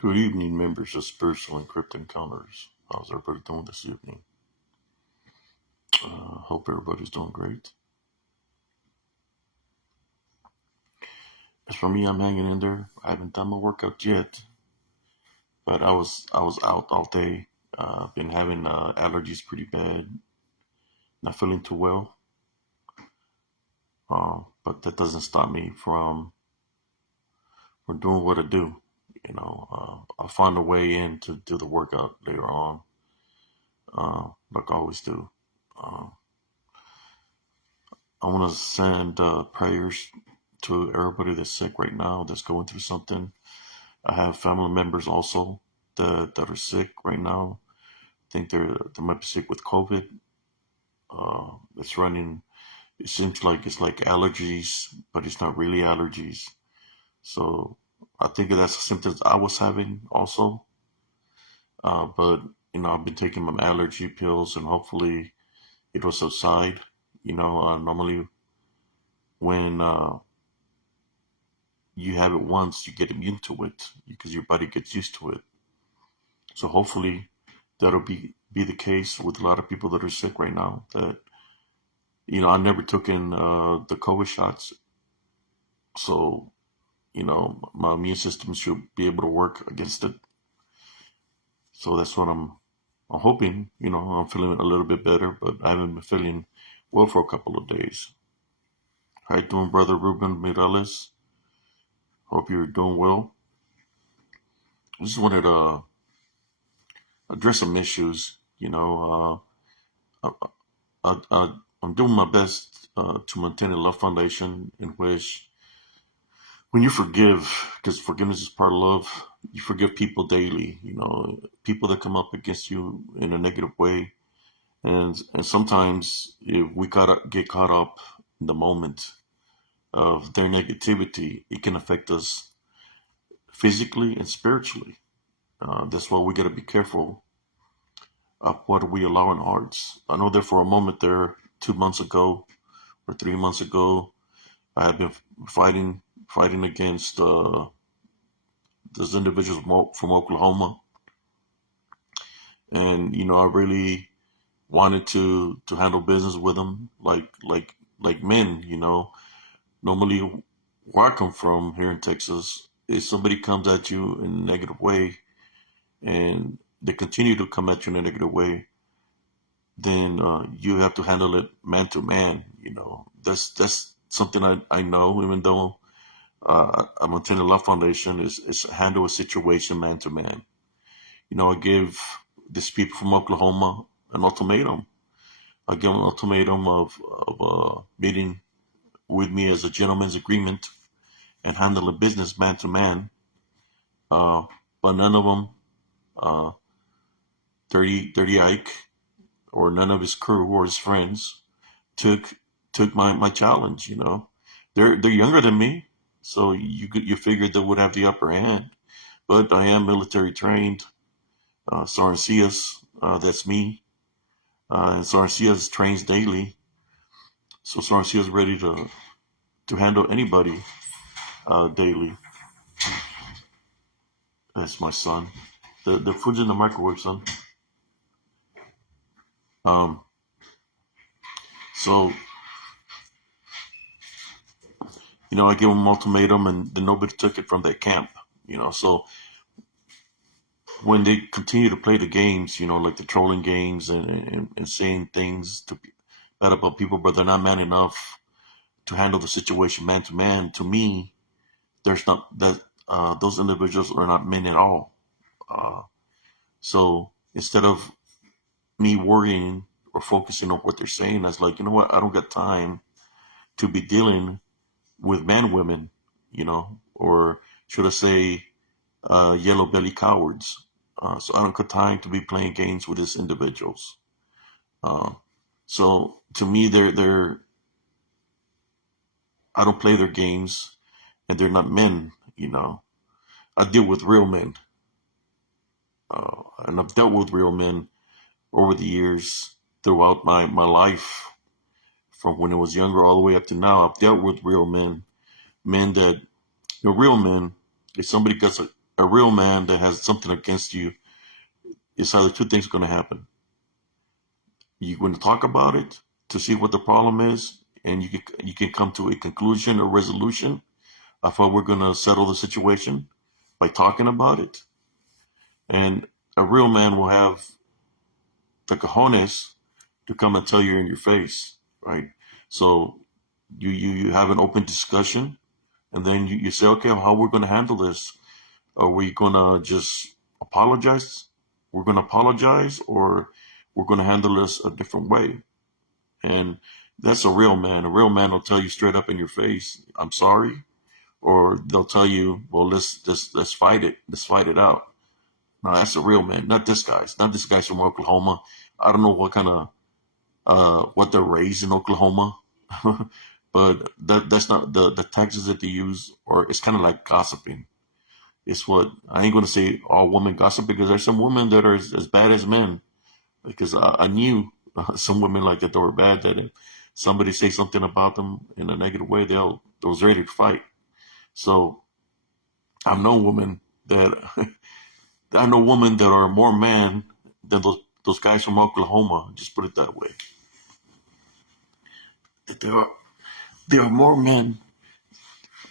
Good evening, members of Spiritual Encrypt Encounters. How's everybody doing this evening? Hope everybody's doing great. As for me, I'm hanging in there. I haven't done my workout yet, but I was out all day. Been having allergies pretty bad. Not feeling too well. But that doesn't stop me from doing what I do. I'll find a way in to do the workout later on, like I always do. Uh, I want to send prayers to everybody that's sick right now, that's going through something. I have family members also that are sick right now. I think they might be sick with COVID. It's running. It seems like it's like allergies, but it's not really allergies. So I think that's the symptoms I was having also. But I've been taking my allergy pills, and hopefully it will subside. Normally when you have it once, you get immune to it because your body gets used to it. So hopefully that'll be the case with a lot of people that are sick right now. That I never took in the COVID shots, so my immune system should be able to work against it. So that's what I'm hoping. I'm feeling a little bit better, but I haven't been feeling well for a couple of days. How you doing, brother Ruben Mireles? Hope you're doing well. I just wanted to address some issues. I'm doing my best to maintain a love foundation in which, when you forgive, because forgiveness is part of love, you forgive people daily. People that come up against you in a negative way, and sometimes if we get caught up in the moment of their negativity, it can affect us physically and spiritually. That's why we got to be careful of what we allow in our hearts. I know that for a moment there, 2 months ago or 3 months ago, I had been fighting against those individuals from Oklahoma, and I really wanted to handle business with them like men. Normally where I come from here in Texas, if somebody comes at you in a negative way and they continue to come at you in a negative way, then you have to handle it man to man. That's something I know, even though I'm attending Love Foundation, is handle a situation man to man. I give these people from Oklahoma an ultimatum. I give them an ultimatum of meeting with me as a gentleman's agreement and handling business man to man. But none of them, uh, 30 Ike, or none of his crew or his friends took my challenge. They're younger than me, so you figured they would have the upper hand. But I am military trained. Sergeant Cias, that's me, and Sergeant Cias trains daily. So Sergeant Cias is ready to handle anybody daily. That's my son. The food's in the microwave, son. Um, so I give them an ultimatum, and then nobody took it from that camp. So when they continue to play the games, like the trolling games and saying things bad about people, but they're not man enough to handle the situation man to man. To me, there's not that those individuals are not men at all. Uh, so instead of me worrying or focusing on what they're saying, I was like, you know what? I don't got time to be dealing with man women, or should I say, yellow belly cowards. So I don't got time to be playing games with these individuals. Uh, so to me, I don't play their games, and they're not men. I deal with real men, and I've dealt with real men over the years throughout my life, from when I was younger all the way up to now. I've dealt with real men that real men. If somebody gets a real man that has something against you, it's either two things going to happen. You're going to talk about it to see what the problem is, and you can come to a conclusion or resolution of how we're going to settle the situation by talking about it. And a real man will have the cojones to come and tell you in your face, right? So you have an open discussion, and then you say, okay, how we're going to handle this? Are we going to just apologize? We're going to apologize, or we're going to handle this a different way. And that's a real man. A real man will tell you straight up in your face, I'm sorry. Or they'll tell you, well, let's fight it. Let's fight it out. No, that's a real man. Not this guy's. Not this guy's from Oklahoma. I don't know what kind of what they're raised in Oklahoma, but that's not the tactics that they use. Or it's kind of like gossiping. It's what I ain't gonna say all women gossip, because there's some women that are as bad as men. Because I knew some women like that were bad. That if somebody say something about them in a negative way, they was ready to fight. So I know women that I know women that are more man than those guys from Oklahoma. Just put it that way. There are more men.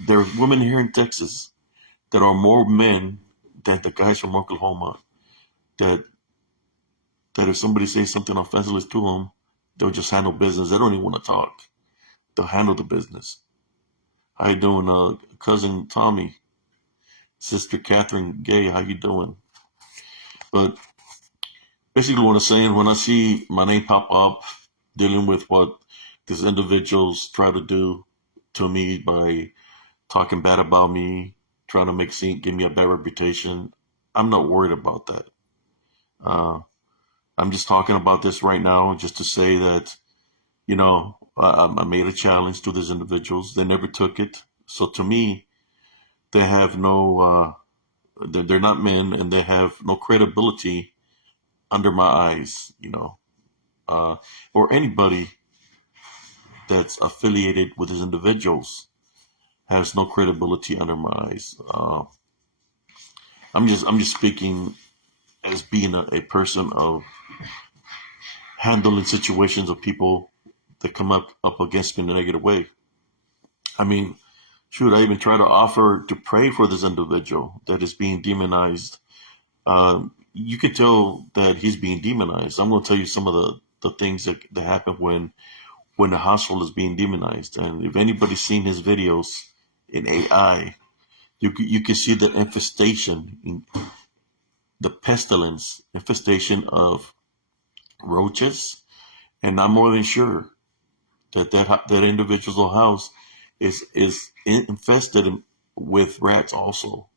There are women here in Texas that are more men than the guys from Oklahoma. That if somebody says something offensive to them, they'll just handle business. They don't even want to talk. They'll handle the business. How you doing, cousin Tommy, sister Catherine Gay? How you doing? But basically, what I'm saying, when I see my name pop up dealing with what these individuals try to do to me by talking bad about me, trying to give me a bad reputation, I'm not worried about that. I'm just talking about this right now just to say that, I made a challenge to these individuals. They never took it. So to me, they have no, they're not men, and they have no credibility under my eyes, or anybody that's affiliated with these individuals has no credibility under my eyes. I'm just speaking as being a person of handling situations of people that come up against me in a negative way. I mean, shoot, I even try to offer to pray for this individual that is being demonized. You could tell that he's being demonized. I'm going to tell you some of the things that happen when the household is being demonized. And if anybody's seen his videos in AI, you can see the infestation, the pestilence, infestation of roaches. And I'm more than sure that individual's house is infested with rats also.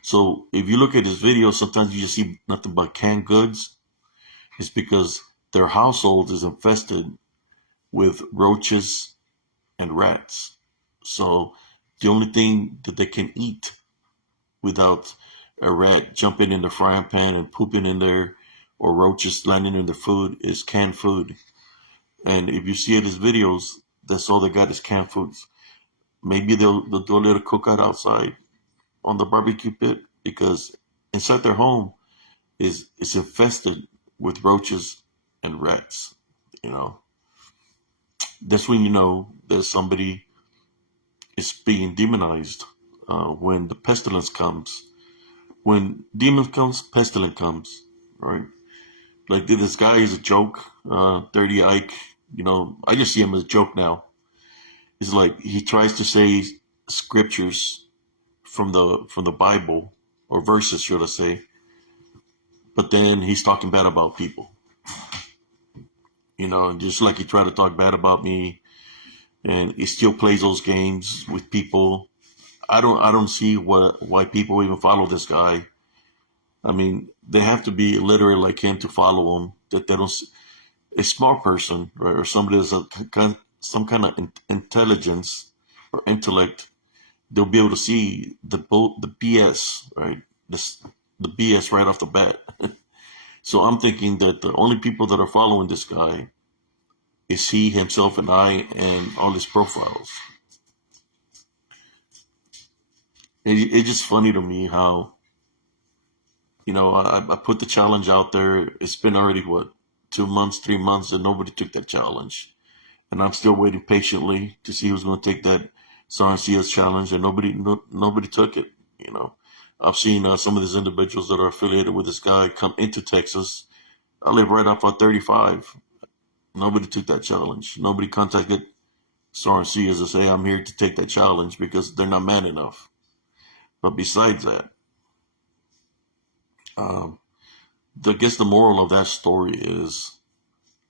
So if you look at his videos, sometimes you just see nothing but canned goods. It's because their household is infested with roaches and rats. So the only thing that they can eat without a rat jumping in the frying pan and pooping in there, or roaches landing in the food, is canned food. And if you see his videos, that's all they got is canned foods. Maybe they'll do a little cookout outside on the barbecue pit, because inside their home is infested with roaches and rats. That's when you know that somebody is being demonized. When the pestilence comes, when demon comes, pestilence comes, right? Like this guy is a joke. Dirty Ike, I just see him as a joke now. It's like he tries to say scriptures from the Bible, or verses, should I say, but then he's talking bad about people. Just like he tried to talk bad about me, and he still plays those games with people. I don't see why people even follow this guy. I mean, they have to be illiterate like him to follow him. That they don't. A smart person, right, or somebody that's some kind of intelligence or intellect, they'll be able to see the BS, right? The BS right off the bat. So I'm thinking that the only people that are following this guy is he, himself, and I, and all his profiles. It's just funny to me how I put the challenge out there. It's been already what, 2 months, 3 months, and nobody took that challenge. And I'm still waiting patiently to see who's going to take that Sarncia's challenge, and nobody took it. You know, I've seen some of these individuals that are affiliated with this guy come into Texas. I live right off of 35. Nobody took that challenge. Nobody contacted Sarncias to say I'm here to take that challenge because they're not man enough. But besides that, um, I guess the moral of that story is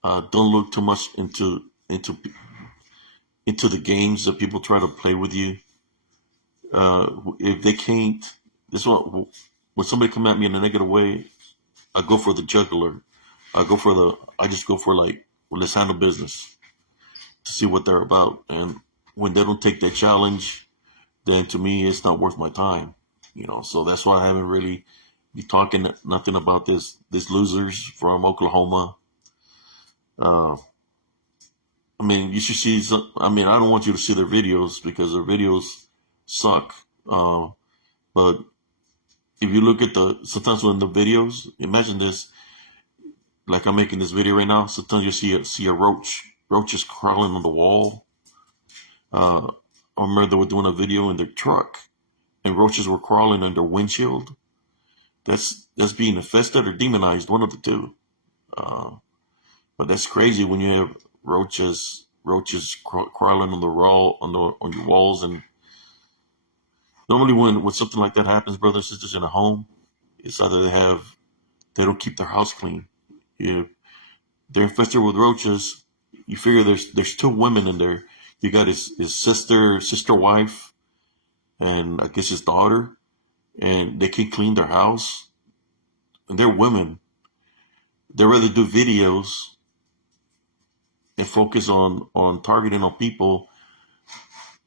don't look too much into the games that people try to play with you. If they can't, this one when somebody come at me in a negative way, I go for the jugular. I just go for like, well, let's handle business to see what they're about. And when they don't take that challenge, then to me it's not worth my time. So that's why I haven't really be talking nothing about this losers from Oklahoma. Uh, I mean, you should see. I mean, I don't want you to see their videos because their videos suck. But if you look at sometimes when the videos, imagine this, like I'm making this video right now. Sometimes you see a roach is crawling on the wall. Uh, I remember they were doing a video in their truck, and roaches were crawling on their windshield. That's being infested or demonized, one of the two. Uh, but that's crazy when you have roaches crawling on the wall on your walls. And normally when something like that happens, brothers and sisters, in a home, it's either they don't keep their house clean. If they're infested with roaches, you figure there's two women in there. You got his sister wife, and I guess his daughter, and they can clean their house. And they're women. They rather do videos and focus on targeting on people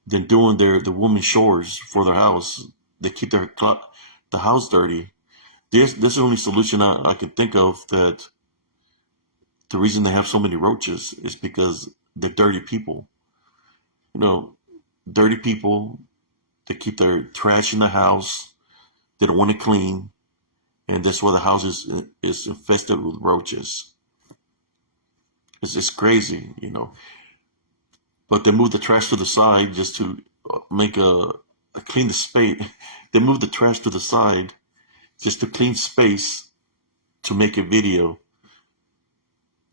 than doing the woman's chores for their house. They keep the house dirty. This is the only solution I can think of, that the reason they have so many roaches is because they're dirty people. You know, dirty people, they keep their trash in the house. They don't want to clean, and that's why the house is infested with roaches. It's crazy. But they move the trash to the side just to make a clean the space. They move the trash to the side just to clean space to make a video.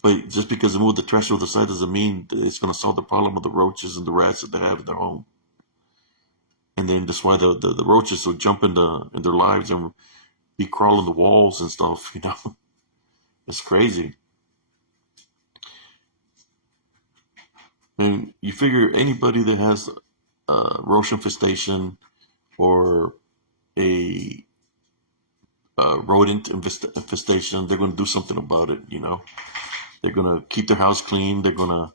But just because they move the trash to the side doesn't mean that it's going to solve the problem of the roaches and the rats that they have in their home. And then that's why the roaches will jump in their lives and be crawling the walls and stuff. It's crazy. And you figure anybody that has roach infestation or a rodent infestation, they're going to do something about it. They're going to keep their house clean. They're gonna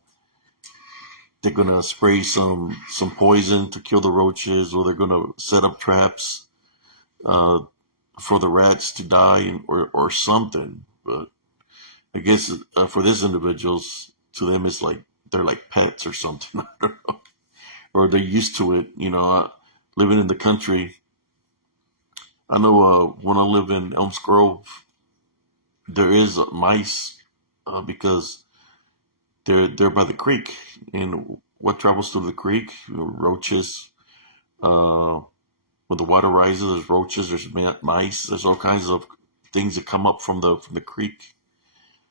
spray some poison to kill the roaches, or they're gonna set up traps uh, for the rats to die, or something. But I guess for these individuals, to them it's like they're like pets or something. I don't know. Or they're used to it. Living in the country. I know when I live in Elms Grove, there is mice because they're by the creek, and what travels through the creek, roaches. Uh, when the water rises, there's roaches, there's mice, there's all kinds of things that come up from the creek.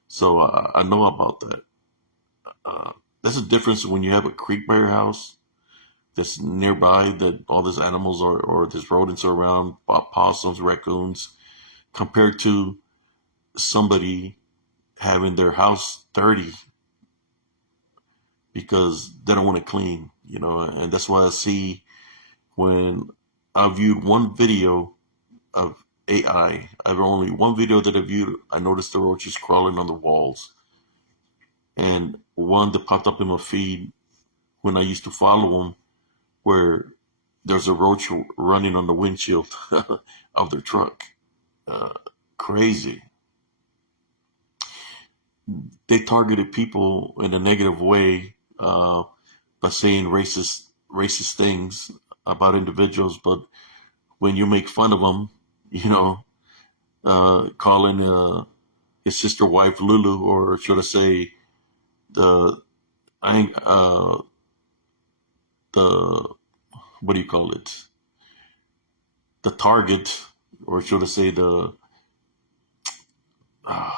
So I know about that. That's the difference when you have a creek by your house that's nearby, that all these animals or these rodents are around, possums, raccoons, compared to somebody having their house dirty because they don't want to clean. And that's why I see when I viewed one video of AI, I've only one video that I viewed, I noticed the roaches crawling on the walls. And one that popped up in my feed when I used to follow them, where there's a roach running on the windshield of their truck. Uh, Crazy. They targeted people in a negative way by saying racist things about individuals, but when you make fun of them, you know, calling his sister wife Lulu, or should I say the I ain't, the what do you call it? The target, or should I say uh,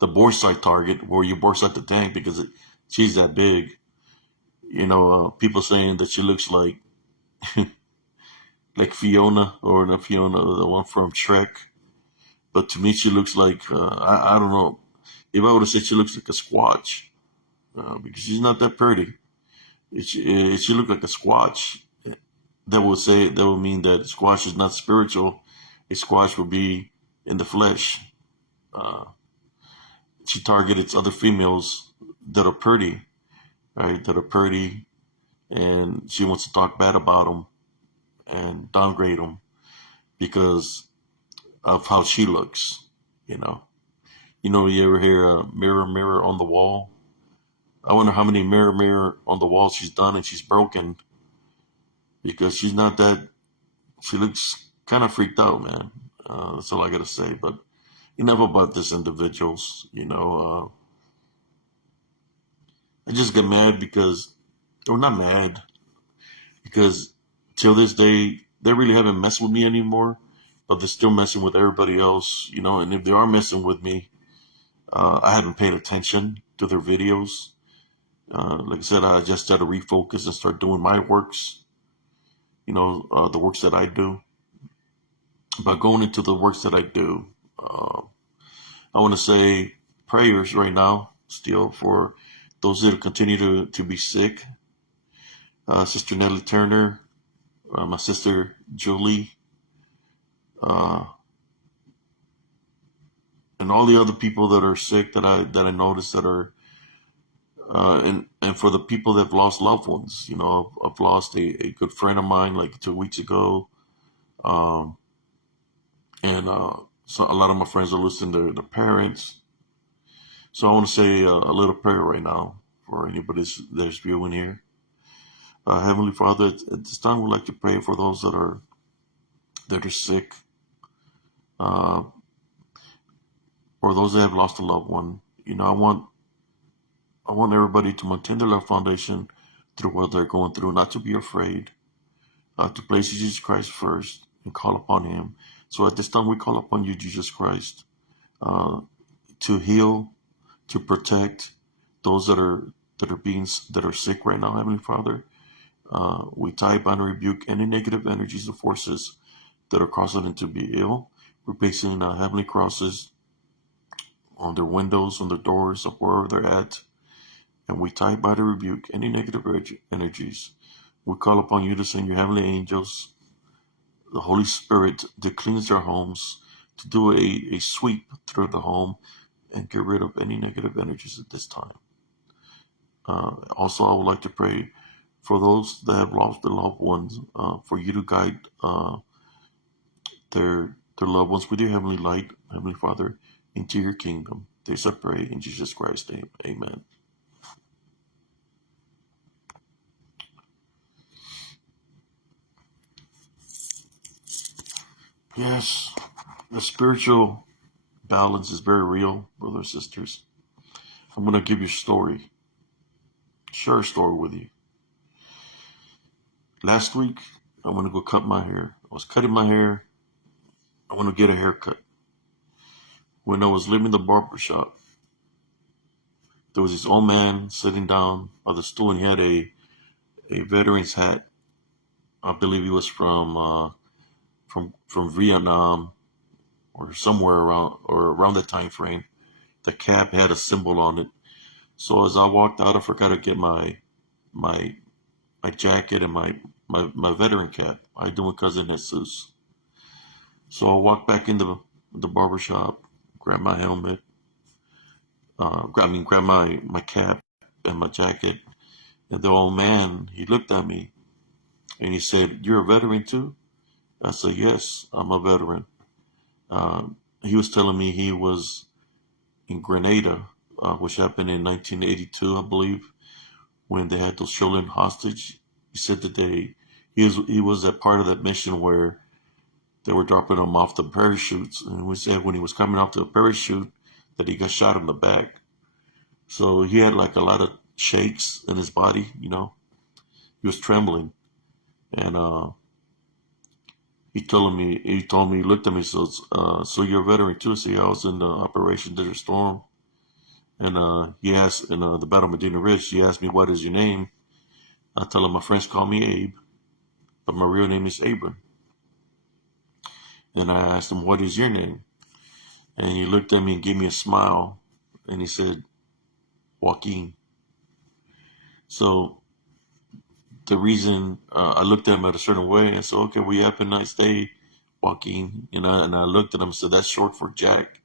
the boresight target, where you boresight the tank because she's that big. People saying that she looks like Fiona, or not Fiona, the one from Shrek. But to me, she looks like I don't know. If I would have said she looks like a Squatch, because she's not that pretty. If she looked like a Squatch, that would mean that Squatch is not spiritual. A Squatch would be in the flesh. Uh, she targets other females that are pretty, right? That are pretty, and she wants to talk bad about them and downgrade them because of how she looks. You know, you ever hear "mirror, mirror on the wall"? I wonder how many mirror, mirror on the wall she's done and she's broken because she's not that. She looks kind of freaked out, man. That's all I gotta say. But enough about this individuals. I just get mad because, or not mad, because till this day they really haven't messed with me anymore, but they're still messing with everybody else. And if they are messing with me, I haven't paid attention to their videos. Like I said, I just had to refocus and start doing my works. The works that I do. But going into the works that I do, I want to say prayers right now still for those that continue to be sick. Sister Natalie Turner, my sister Julie, uh, and all the other people that are sick that I noticed that are, and for the people that have lost loved ones. I've lost a good friend of mine like 2 weeks ago, um, and so a lot of my friends are losing their parents. So I want to say a little prayer right now for anybody that's viewing here. Heavenly Father, at this time we'd like to pray for those that are sick, uh, or those that have lost a loved one. I want everybody to maintain their love foundation through what they're going through, not to be afraid, to place Jesus Christ first and call upon Him. So at this time we call upon you, Jesus Christ, uh, to heal, to protect those that are sick right now, Heavenly Father. We tie, bind, and rebuke any negative energies and forces that are causing them to be ill. We're placing heavenly crosses on their windows, on their doors, of wherever they're at. And we tie, bind, and rebuke any negative energies. We call upon you to send your heavenly angels, the Holy Spirit, to cleanse their homes, to do a sweep through the home and get rid of any negative energies at this time. Also, I would like to pray for those that have lost their loved ones, for you to guide their loved ones with your heavenly light, Heavenly Father, into your kingdom. This I pray in Jesus Christ's name. Amen. Yes, the spiritual balance is very real, brothers and sisters. I'm going to give you a story, share a story with you. Last week, I went to go cut my hair. I was cutting my hair. I went to get a haircut. When I was leaving the barber shop, there was this old man sitting down by the stool, and he had a veteran's hat. I believe he was from Vietnam or somewhere around that time frame. The cap had a symbol on it. So as I walked out, I forgot to get my jacket and my veteran cap. I do with cousin Jesus. So I walked back into the barber shop, grabbed my helmet, grabbed my cap and my jacket. And the old man, he looked at me and he said, "You're a veteran too?" I said, "Yes, I'm a veteran." He was telling me he was in Grenada, which happened in 1982, I believe, when they had those children hostage. He said that he was a part of that mission where They were dropping him off the parachutes, and we said when he was coming off the parachute that he got shot in the back. So he had like a lot of shakes in his body, you know. He was trembling, and he looked at me, so you're a veteran too? So yeah, I was in the Operation Desert Storm, and he asked in the Battle of Medina Ridge. He asked me, "What is your name?" I tell him my friends call me Abe, but my real name is Abram. Then I asked him, "What is your name?" And he looked at me and gave me a smile, and he said, "Joaquin." So the reason I looked at him at a certain way and said, "Okay, we have a nice day, Joaquin." And I looked at him and said, "That's short for Jack."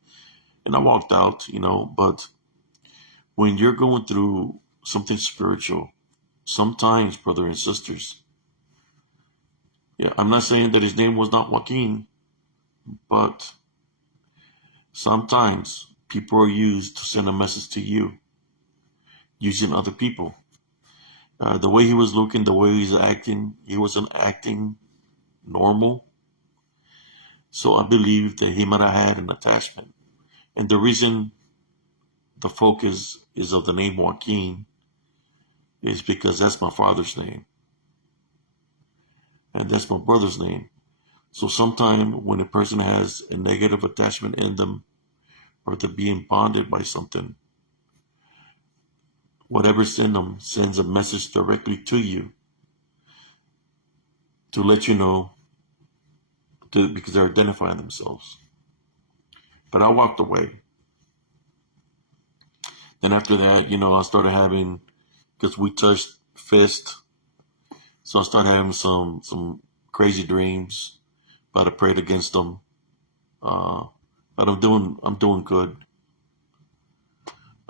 And I walked out, you know. But when you're going through something spiritual, sometimes, brother and sisters, yeah, I'm not saying that his name was not Joaquin, but sometimes people are used to send a message to you using other people. The way he was looking, the way he's acting, he wasn't acting normal. So I believe that he might have had an attachment. And the reason the focus is of the name Joaquin is because that's my father's name and that's my brother's name. So sometimes when a person has a negative attachment in them or they're being bonded by something, whatever's in them sends a message directly to you to let you know because they're identifying themselves. But I walked away. Then after that, you know, I started having, because we touched fist, so I started having some crazy dreams. But I prayed against them. Uh, but I'm doing good.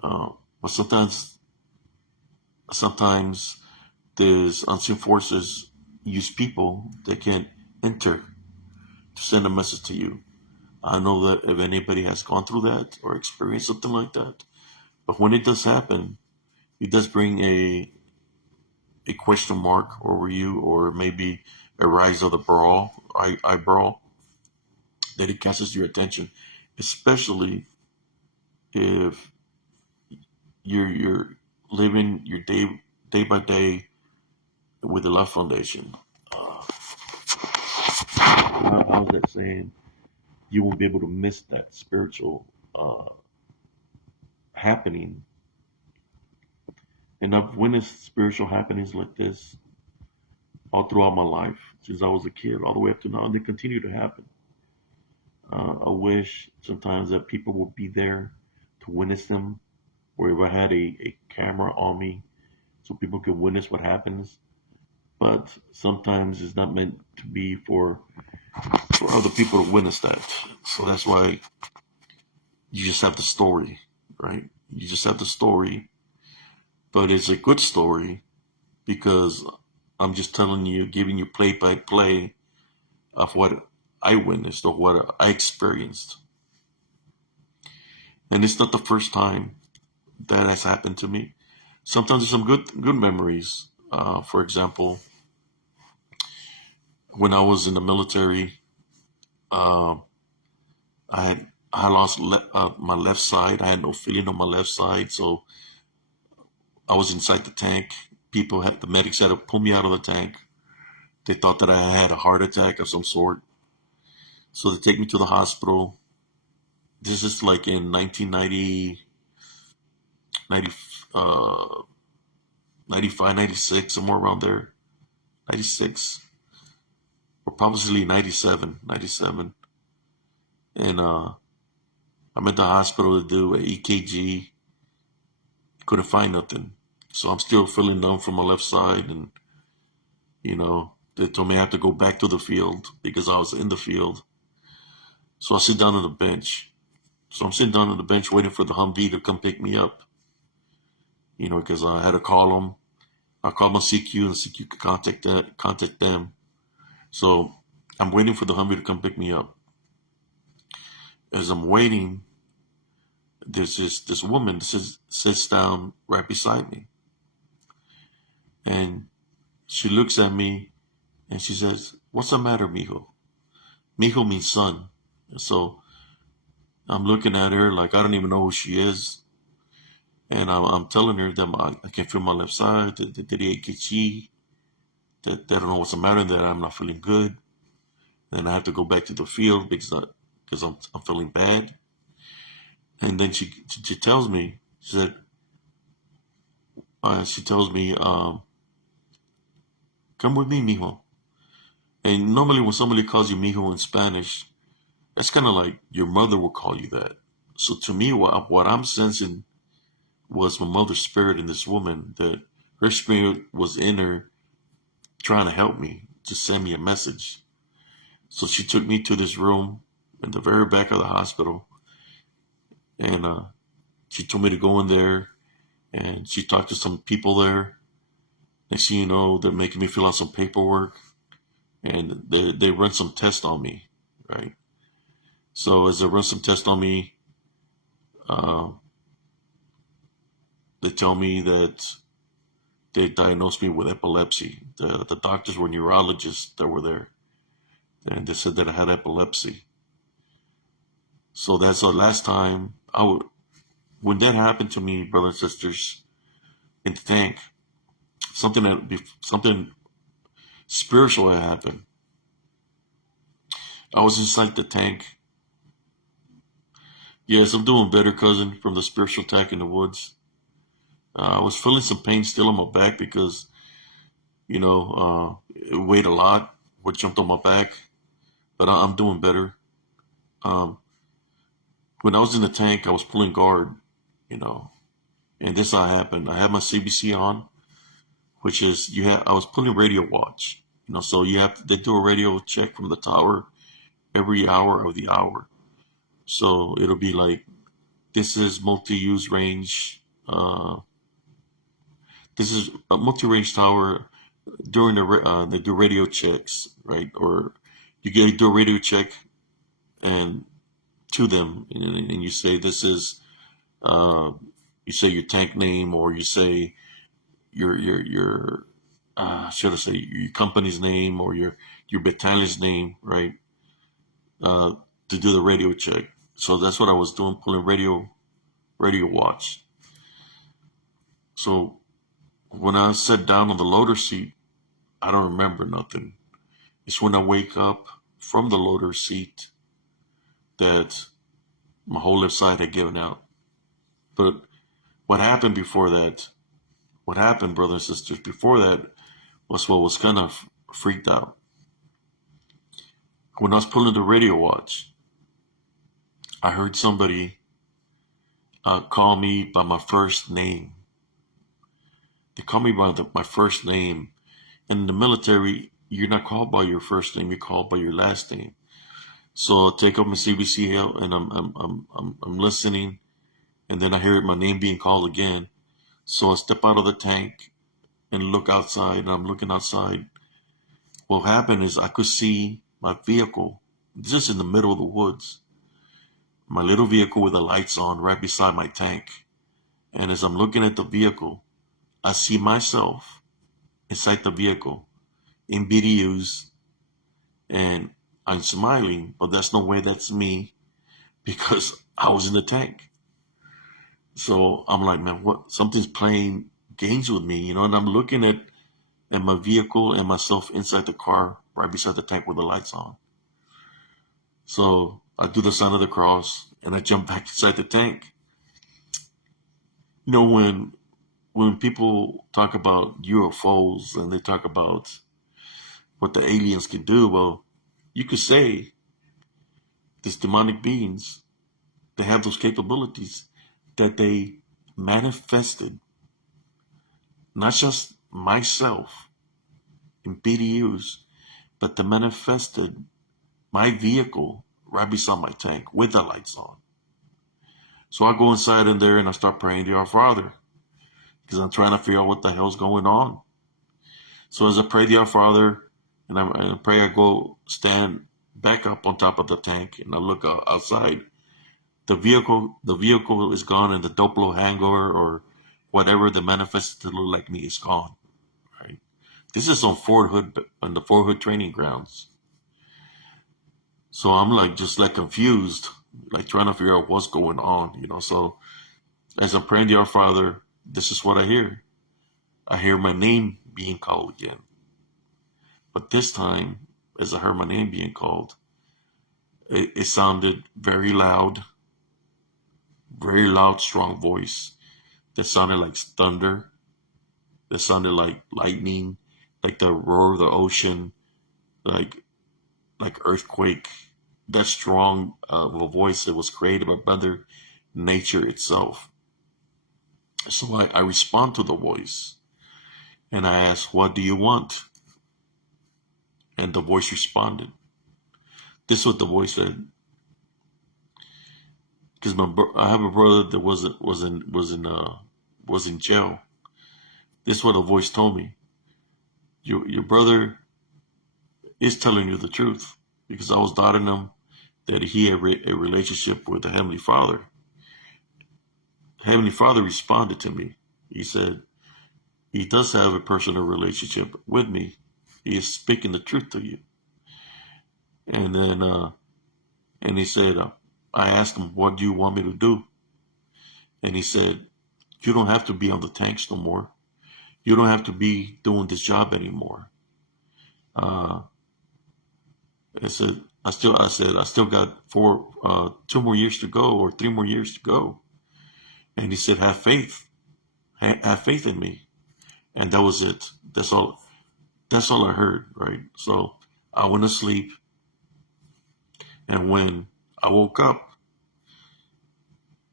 But sometimes these unseen forces use people that can enter to send a message to you. I know that if anybody has gone through that or experienced something like that, but when it does happen, it does bring a question mark over you, or maybe a rise of the eyebrow that it catches your attention, especially if you're living your day by day with the Love Foundation. How's that saying? You won't be able to miss that spiritual happening. And I've witnessed spiritual happenings like this all throughout my life, since I was a kid, all the way up to now, and they continue to happen. I wish sometimes that people would be there to witness them, or if I had a camera on me so people could witness what happens. But sometimes it's not meant to be for other people to witness that. So that's why you just have the story, right? You just have the story, but it's a good story because I'm just telling you, giving you play by play of what I witnessed or what I experienced. And it's not the first time that has happened to me. Sometimes there's some good memories. For example, when I was in the military, uh, I lost my left side. I had no feeling on my left side, so I was inside the tank. The medics had to pull me out of the tank. They thought that I had a heart attack of some sort, so they take me to the hospital. This is like in 1990, 90, 95, 96, somewhere around there. 96, or possibly 97, 97. And I'm at the hospital to do an EKG. Couldn't find nothing. So I'm still feeling numb from my left side. And, they told me I have to go back to the field because I was in the field. So I sit down on the bench. So I'm sitting down on the bench waiting for the Humvee to come pick me up, because I had to call them. I called my CQ and CQ could contact them. So I'm waiting for the Humvee to come pick me up. As I'm waiting, there's this woman that sits down right beside me. And she looks at me and she says, "What's the matter, mijo?" Mijo means son. So I'm looking at her like I don't even know who she is. And I'm telling her that I can feel my left side, that they don't know what's the matter, that I'm not feeling good. Then I have to go back to the field because I'm feeling bad. And then she tells me, she tells me, come with me, mijo. And normally when somebody calls you mijo in Spanish, that's kind of like your mother will call you that. So to me, what I'm sensing was my mother's spirit in this woman, that her spirit was in her trying to help me, to send me a message. So she took me to this room in the very back of the hospital, and she told me to go in there, and she talked to some people there. Next thing you know, they're making me fill out some paperwork, and they run some tests on me, right? So as they run some tests on me, uh, they tell me that they diagnosed me with epilepsy. The doctors were neurologists that were there, and they said that I had epilepsy. So that's the last time when that happened to me, brothers and sisters, in the tank, something spiritual had happened. I was inside the tank. Yes, I'm doing better, cousin, from the spiritual attack in the woods. I was feeling some pain still on my back because, it weighed a lot, what jumped on my back, but I'm doing better. Um, when I was in the tank, I was pulling guard, you know, and this how happened. I had my CBC on, which is I was pulling radio watch, so they do a radio check from the tower every hour of the hour. So it'll be like, this is multi-use range. This is a multi-range tower during they do radio checks, right? Or do a radio check and to them, and you say this is, you say your tank name, or you say your should I say your company's name, or your battalion's name, right? Uh, to do the radio check. So that's what I was doing, pulling radio watch. So when I sat down on the loader seat, I don't remember nothing. It's when I wake up from the loader seat that my whole left side had given out. But what happened before that? What happened, brothers and sisters, before that was what was kind of freaked out. When I was pulling the radio watch, I heard somebody call me by my first name. They call me by my first name. And in the military, you're not called by your first name; you're called by your last name. So I take up my CBC help, and I'm listening, and then I hear my name being called again. So I step out of the tank and look outside, and I'm looking outside. What happened is I could see my vehicle just in the middle of the woods. My little vehicle with the lights on right beside my tank. And as I'm looking at the vehicle, I see myself inside the vehicle in BDUs, and I'm smiling, but that's no way that's me because I was in the tank. So I'm like, man, what? Something's playing games with me, and I'm looking at my vehicle and myself inside the car right beside the tank with the lights on. So I do the sign of the cross and I jump back inside the tank. When people talk about UFOs and they talk about what the aliens can do, well, you could say these demonic beings, they have those capabilities that they manifested, not just myself in BDUs, but they manifested my vehicle right beside my tank with the lights on. So I go inside in there and I start praying to our Father because I'm trying to figure out what the hell's going on. So as I pray to our Father and I pray, I go stand back up on top of the tank and I look outside. The vehicle is gone, and the Duplo hangar or whatever that manifested to look like me is gone. Right. This is on the Fort Hood training grounds. So I'm like just like confused, like trying to figure out what's going on, you know. So as I'm praying to our Father, this is what I hear. I hear my name being called again. But this time, as I heard my name being called, it sounded very loud, strong voice that sounded like thunder, that sounded like lightning, like the roar of the ocean, like earthquake. That strong of a voice that was created by Mother Nature itself. So I respond to the voice and I ask, "What do you want?" And the voice responded. This is what the voice said. Because I have a brother that was in jail. This is what the voice told me. Your brother is telling you the truth, because I was doubting him that he had a relationship with the Heavenly Father. Heavenly Father responded to me. He said he does have a personal relationship with me. He is speaking the truth to you. And then and he said, I asked him, "What do you want me to do?" And he said, "You don't have to be on the tanks no more. You don't have to be doing this job anymore." Uh, I said, I still got 2 more years to go, or 3 more years to go. And he said, "Have faith, have faith in me." And that was it. That's all I heard. Right. So I went to sleep. And when I woke up,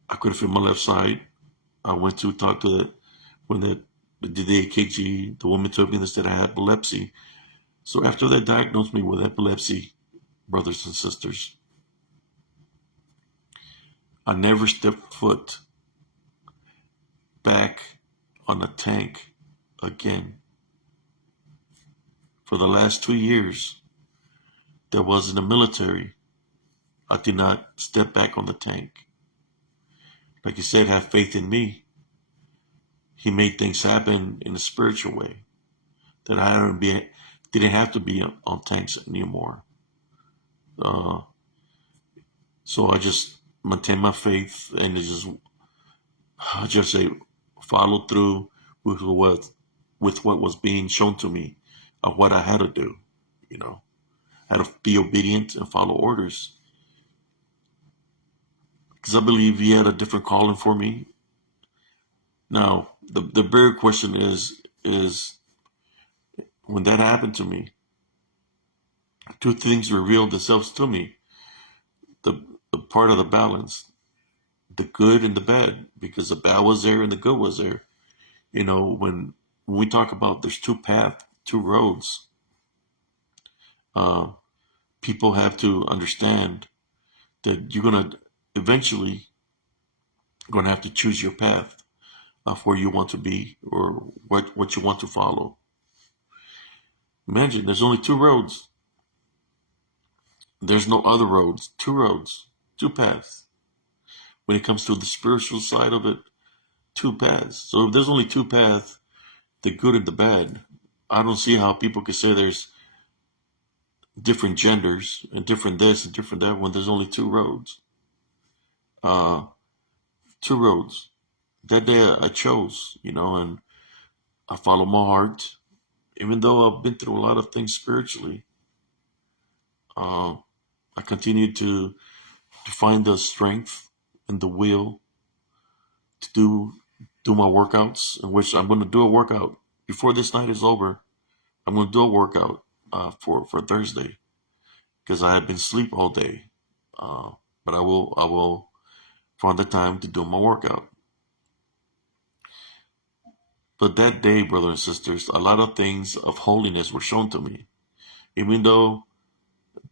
I couldn't feel my left side. I went to talk to when did the EKG, the woman told me that I had epilepsy. So after they diagnosed me with epilepsy, brothers and sisters, I never stepped foot back on a tank again. For the last 2 years that was in the military, I did not step back on the tank. Like he said, have faith in me. He made things happen in a spiritual way that didn't have to be on tanks anymore. Uh, so I just maintained my faith and I just say followed through with what was being shown to me of what I had to do. You know, I had to be obedient and follow orders, because I believe he had a different calling for me. Now, the bigger question is when that happened to me, two things revealed themselves to me: the the part of the balance, the good and the bad, because the bad was there and the good was there. You know, when we talk about there's two paths, two roads, uh, people have to understand that you're gonna eventually gonna have to choose your path of where you want to be, or what you want to follow. Imagine there's only two roads. There's no other roads. Two roads, two paths. When it comes to the spiritual side of it, two paths. So if there's only two paths, the good and the bad, I don't see how people can say there's different genders and different this and different that when there's only two roads. Uh, two roads. That day I chose, and I follow my heart. Even though I've been through a lot of things spiritually, uh, I continue to find the strength and the will to do my workouts, in which I'm going to do a workout before this night is over. I'm going to do a workout for Thursday, because I have been asleep all day. But I will find the time to do my workout. But that day, brothers and sisters, a lot of things of holiness were shown to me. Even though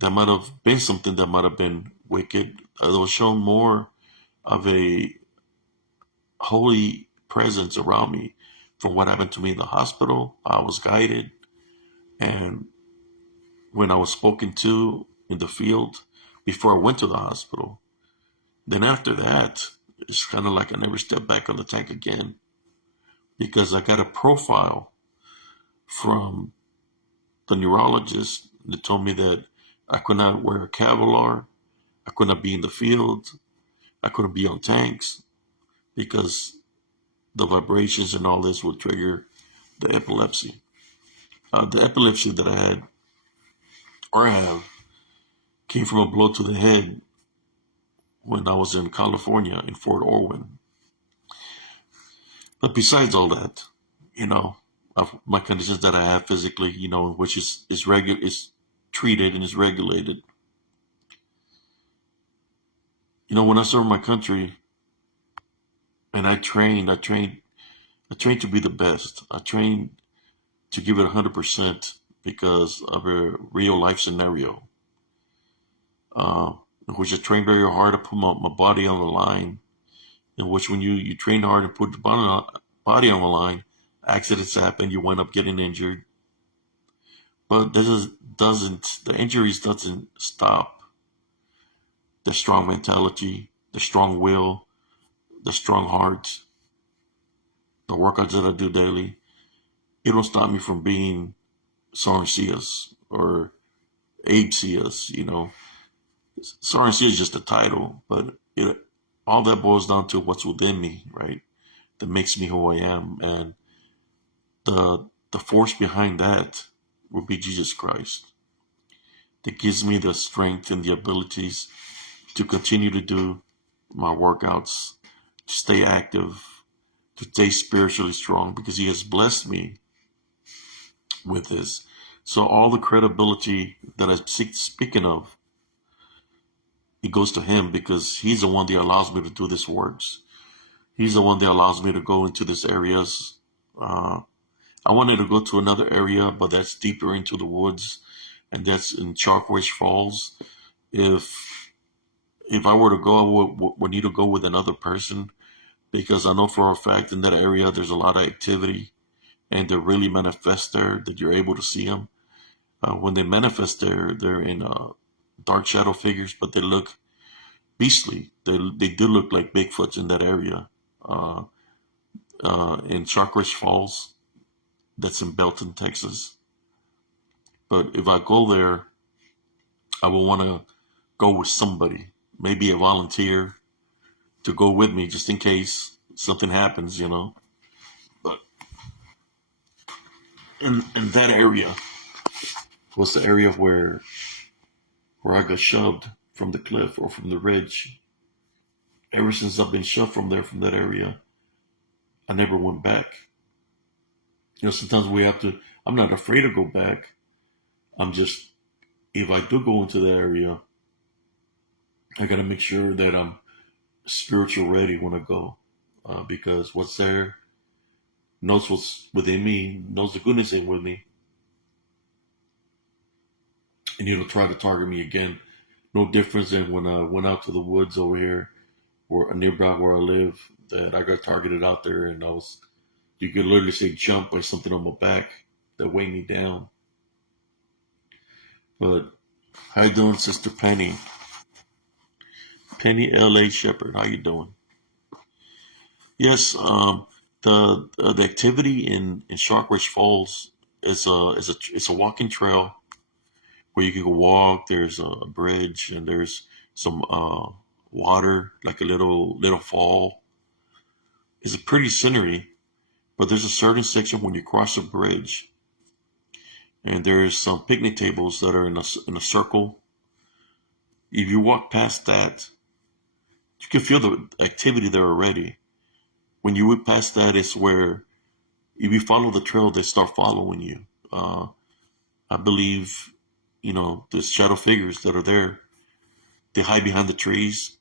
that might have been something that might have been wicked, it was shown more of a holy presence around me from what happened to me in the hospital. I was guided, and when I was spoken to in the field before I went to the hospital, then after that, it's kind of like I never stepped back on the tank again, because I got a profile from the neurologist that told me that I could not wear a Kevlar. I could not be in the field. I couldn't be on tanks because the vibrations and all this would trigger the epilepsy. The epilepsy that I had or have came from a blow to the head when I was in California in Fort Irwin. But besides all that, you know, of my conditions that I have physically, which is treated and is regulated. When I served my country and I trained to be the best. I trained to give it 100% because of a real life scenario, uh, in which I trained very hard to put my body on the line. In which, when you train hard and put the body on the line, accidents happen. You wind up getting injured, but the injuries doesn't stop the strong mentality, the strong will, the strong heart, the workouts that I do daily. It don't stop me from being Soren Cias or Abe Cias. Soren Cias is just a title, but all that boils down to what's within me, right? That makes me who I am, and the force behind that would be Jesus Christ. That gives me the strength and the abilities to continue to do my workouts, to stay active, to stay spiritually strong, because He has blessed me with this. So all the credibility that I'm speaking of, it goes to Him, because He's the one that allows me to do these works. He's the one that allows me to go into these areas. I wanted to go to another area, but that's deeper into the woods, and that's in Chalkways Falls. If I were to go, I would need to go with another person, because I know for a fact in that area there's a lot of activity, and they really manifest there, that you're able to see them. When they manifest there, they're in dark shadow figures, but they look beastly. They do look like Bigfoots in that area. In Chalkways Falls, that's in Belton, Texas. But if I go there, I will want to go with somebody, maybe a volunteer to go with me, just in case something happens, But in that area was the area where I got shoved from the cliff or from the ridge. Ever since I've been shoved from that area, I never went back. Sometimes I'm not afraid to go back. I'm just, if I do go into the area, I got to make sure that I'm spiritual ready when I go. Because what's there knows what's within me, knows the goodness ain't with me. And it'll try to target me again. No difference than when I went out to the woods over here, or nearby where I live, that I got targeted out there, and you could literally say jump by something on my back that weighed me down. But how you doing, Sister Penny? Penny L.A. Shepherd, how you doing? Yes, the activity in Sharkridge Falls is it's a walking trail where you can go walk. There's a bridge, and there's some water, like a little fall. It's a pretty scenery, but there's a certain section when you cross a bridge, and there's some picnic tables that are in a circle. If you walk past that, you can feel the activity there already. When you would pass that, it's where if you follow the trail, they start following you. I believe, the shadow figures that are there, they hide behind the trees,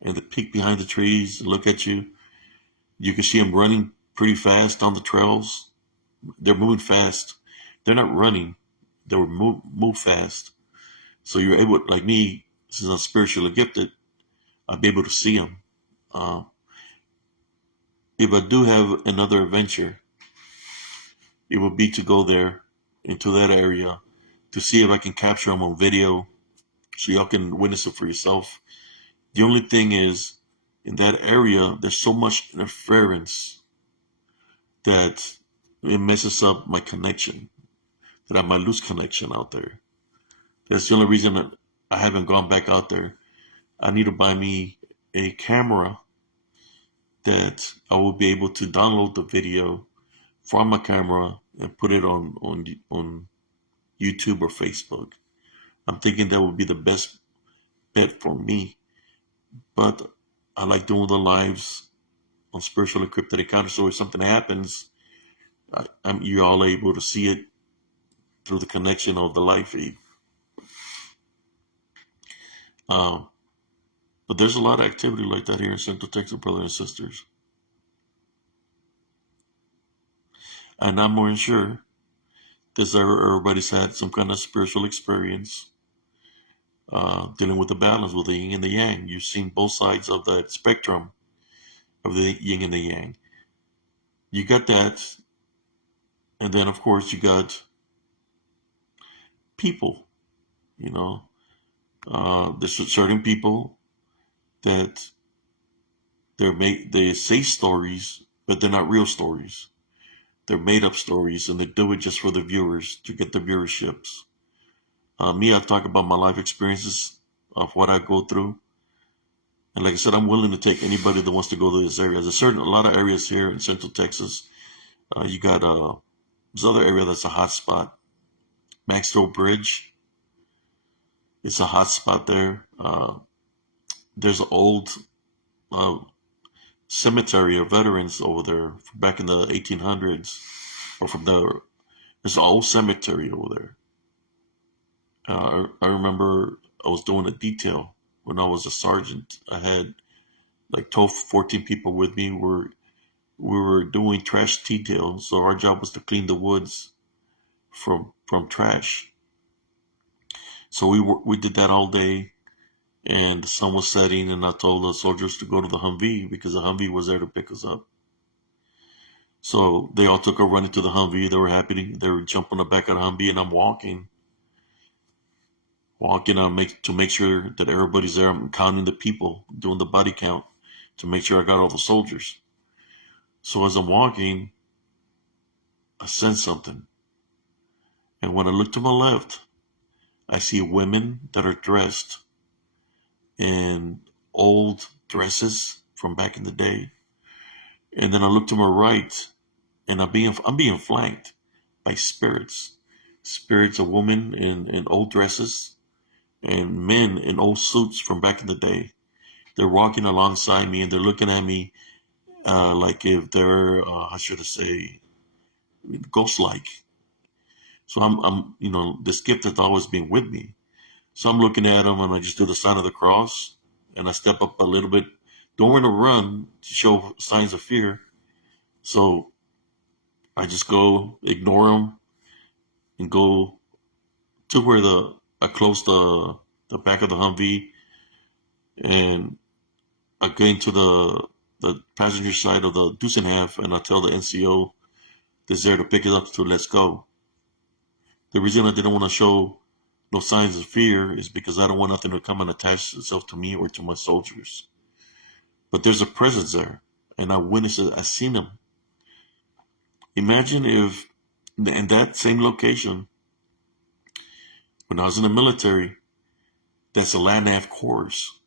and they peek behind the trees and look at you. You can see them running pretty fast on the trails. They're moving fast. They're not running. They move fast. So you're able, like me, since I'm spiritually gifted, I'll be able to see them. If I do have another adventure, it would be to go there, into that area, to see if I can capture them on video, so y'all can witness it for yourself. The only thing is, in that area, there's so much interference that it messes up my connection, that I might lose connection out there. That's the only reason that I haven't gone back out there. I need to buy me a camera that I will be able to download the video from my camera and put it on YouTube or Facebook. I'm thinking that would be the best bet for me. But I like doing the lives on Spiritual Encrypted Encounter. So if something happens, you're all able to see it through the connection of the live feed. Um, but there's a lot of activity like that here in Central Texas, brothers and sisters. And I'm more than sure because everybody's had some kind of spiritual experience dealing with the balance, with the yin and the yang. You've seen both sides of that spectrum of the yin and the yang. You got that, and then of course you got people. You know, there's certain people that they say stories, but they're not real stories. They're made up stories, and they do it just for the viewers to get the viewerships. Me, I talk about my life experiences of what I go through. And like I said, I'm willing to take anybody that wants to go to this area. There's a lot of areas here in Central Texas. You got this other area that's a hot spot. Maxwell Bridge. It's a hot spot there. There's an old uh, cemetery of veterans over there from back in the 1800s, or there's an old cemetery over there. I remember I was doing a detail when I was a sergeant. I had like 12, 14 people with me. We were doing trash detail, so our job was to clean the woods from trash. So we did that all day, and the sun was setting, and I told the soldiers to go to the Humvee because the Humvee was there to pick us up. So they all took a run into the Humvee. They were happy. They were jumping on the back of the Humvee, and I'm walking to make sure that everybody's there. I'm counting the people, doing the body count to make sure I got all the soldiers. So as I'm walking, I sense something. And when I look to my left, I see women that are dressed in old dresses from back in the day. And then I look to my right, and I'm being flanked by spirits. Spirits of women in old dresses and men in old suits from back in the day. They're walking alongside me, and they're looking at me like if they're, how should I say, ghost-like. So I'm, this gift has always been with me. So I'm looking at them, and I just do the sign of the cross, and I step up a little bit. Don't want to run to show signs of fear. So I just go ignore them and go to where I close the back of the Humvee, and I get into the passenger side of the deuce and half, and I tell the NCO that's there to pick it up to let's go. The reason I didn't want to show no signs of fear is because I don't want nothing to come and attach itself to me or to my soldiers. But there's a presence there, and I witnessed it. I seen him. Imagine if in that same location, when I was in the military, that's a land nav course.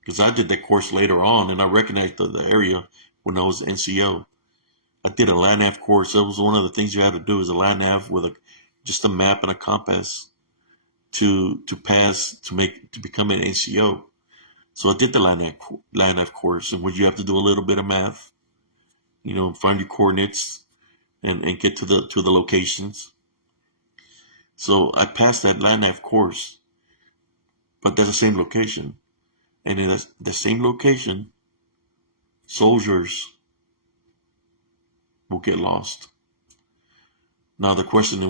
Because I did that course later on, and I recognized the area when I was NCO. I did a land nav course. That was one of the things you had to do, is a land nav with just a map and a compass to pass to become an NCO. So I did the land nav course, and would you have to do a little bit of math, find your coordinates and get to the locations. So I passed that land nav course, but that's the same location. And in the same location, soldiers will get lost. Now the question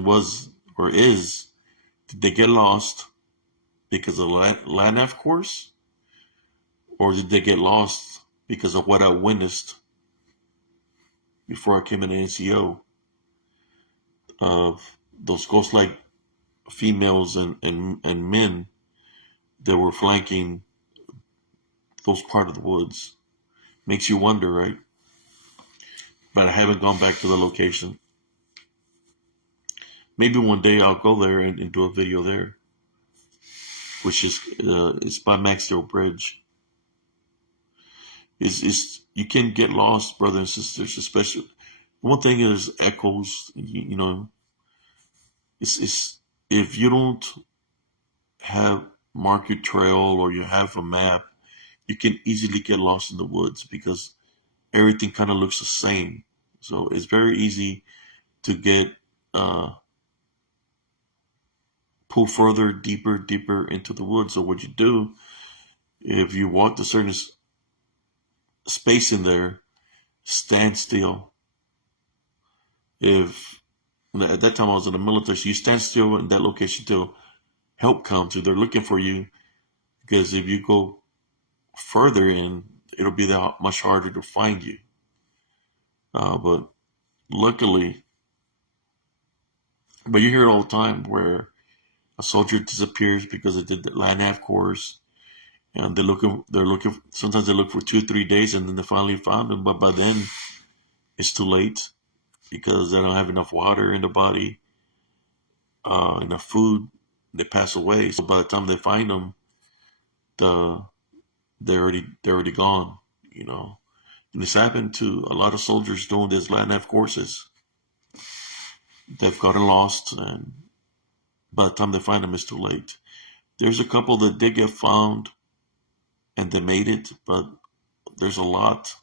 is, did they get lost because of the land nav course? Or did they get lost because of what I witnessed before I came in NCO of those ghost-like females and men that were flanking those part of the woods? Makes you wonder, right? But I haven't gone back to the location. Maybe one day I'll go there and do a video there. which is it's by Maxwell Bridge. Is you can get lost, brothers and sisters. Especially one thing is echoes. You know, it's if you don't have mark your trail or you have a map, you can easily get lost in the woods because everything kind of looks the same. So it's very easy to get uh, pull further, deeper into the woods. So what you do, if you walk a certain space in there, stand still. If at that time I was in the military, so you stand still in that location till help comes. If they're looking for you, because if you go further in, it'll be that much harder to find you. But luckily, but you hear it all the time where a soldier disappears because they did the land nav course, and they're looking. Sometimes they look for 2 3 days, and then they finally found them. But by then, it's too late because they don't have enough water in the body, enough food. They pass away. So by the time they find them, the they're already gone. You know, and this happened to a lot of soldiers doing these land nav courses. They've gotten lost, and by the time they find them, it's too late. There's a couple that did get found and they made it, but there's a lot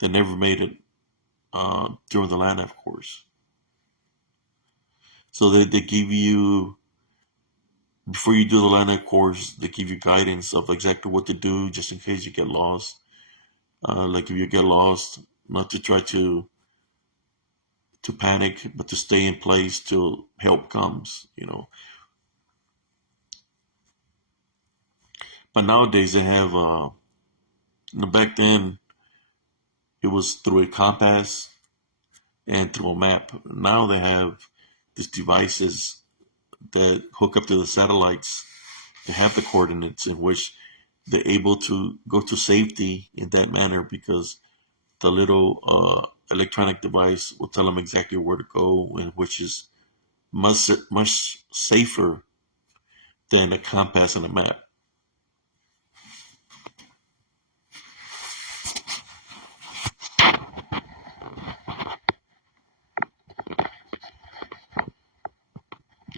that never made it during the land nav course. So they give you before you do the land nav course, they give you guidance of exactly what to do just in case you get lost. Like if you get lost, not to try to panic, but to stay in place till help comes. You know, but nowadays they have. Back then it was through a compass and through a map. Now they have these devices that hook up to the satellites. They have the coordinates in which they're able to go to safety in that manner because the little electronic device will tell them exactly where to go, and which is much safer than a compass and a map.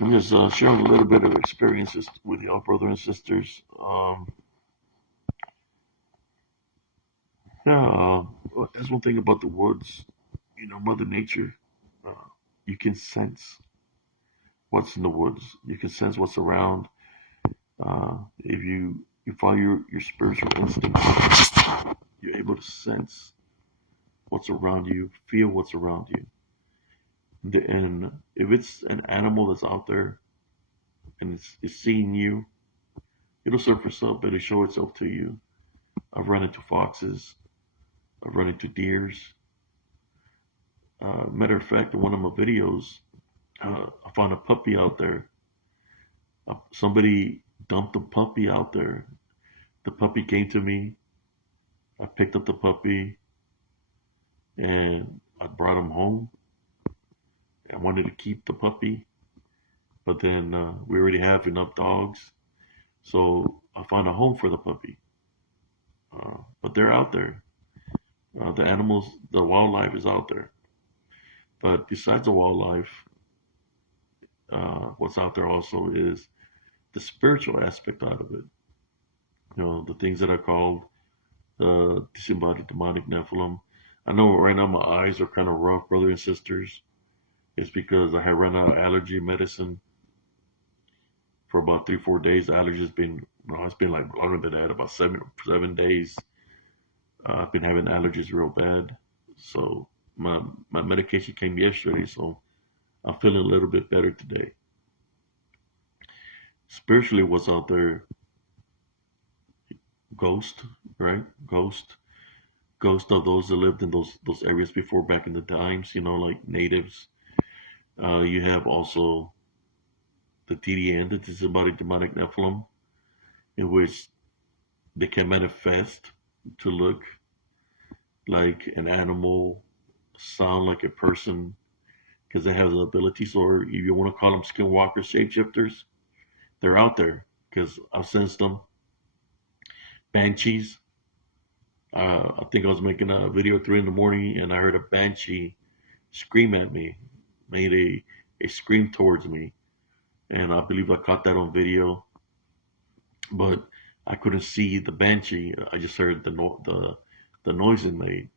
I'm just sharing a little bit of experiences with y'all, brothers and sisters. Yeah, that's one thing about the woods. You know, Mother Nature. Uh, you can sense what's in the woods. You can sense what's around. If you follow your spiritual instincts, you're able to sense what's around you, feel what's around you. And if it's an animal that's out there and it's seeing you, it'll surface up. It'll show itself to you. I've run into foxes. I've run into deers. Matter of fact, in one of my videos, I found a puppy out there. Somebody dumped a puppy out there. The puppy came to me. I picked up the puppy and I brought him home. I wanted to keep the puppy, but then we already have enough dogs, so I found a home for the puppy. But they're out there. The animals, the wildlife is out there. But besides the wildlife, what's out there also is the spiritual aspect out of it. You know, the things that are called disembodied demonic Nephilim. I know right now my eyes are kind of rough, brothers and sisters. It's because I had run out of allergy medicine for about 3 4 days. The allergies been well, it's been like longer than that, about 7 7 days. I've been having allergies real bad. So my medication came yesterday, so I'm feeling a little bit better today. Spiritually, what's out there? Ghost, right? Ghost of those that lived in those areas before back in the times. You know, like natives. You have also the TDN, the disembodied demonic Nephilim, in which they can manifest to look like an animal, sound like a person, because they have the abilities, or if you want to call them skinwalkers, shapeshifters, they're out there. because I've sensed them. Banshees. I think I was making a video at 3 in the morning, and I heard a banshee scream at me, made a scream towards me, and I believe I caught that on video, but I couldn't see the banshee. I just heard the noise it made.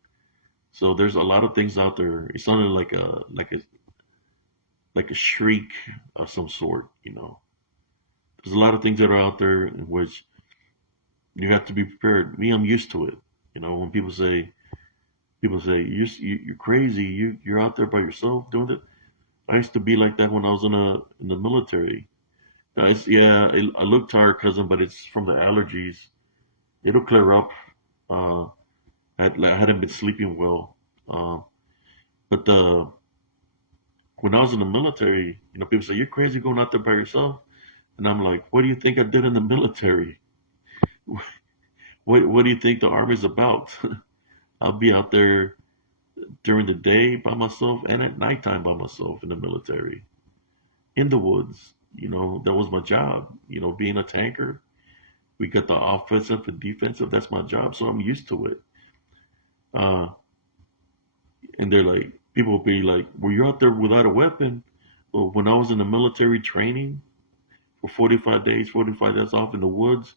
So there's a lot of things out there. It sounded like a shriek of some sort. There's a lot of things that are out there in which you have to be prepared. Me, I'm used to it. When people say you're crazy. You're out there by yourself doing it. I used to be like that when I was in the military. Yeah, I look tired, cousin, but it's from the allergies. It'll clear up. Uh, I hadn't been sleeping well. Uh, but when I was in the military, people say you're crazy going out there by yourself, and I'm like, what do you think I did in the military? What do you think the army's about? I'll be out there during the day by myself and at nighttime by myself in the military, in the woods. That was my job. Being a tanker, we got the offensive and defensive. That's my job, so I'm used to it. Uh, and they're like, people will be like, "Well, you're out there without a weapon." Well, when I was in the military training for 45 days, 45 days off in the woods,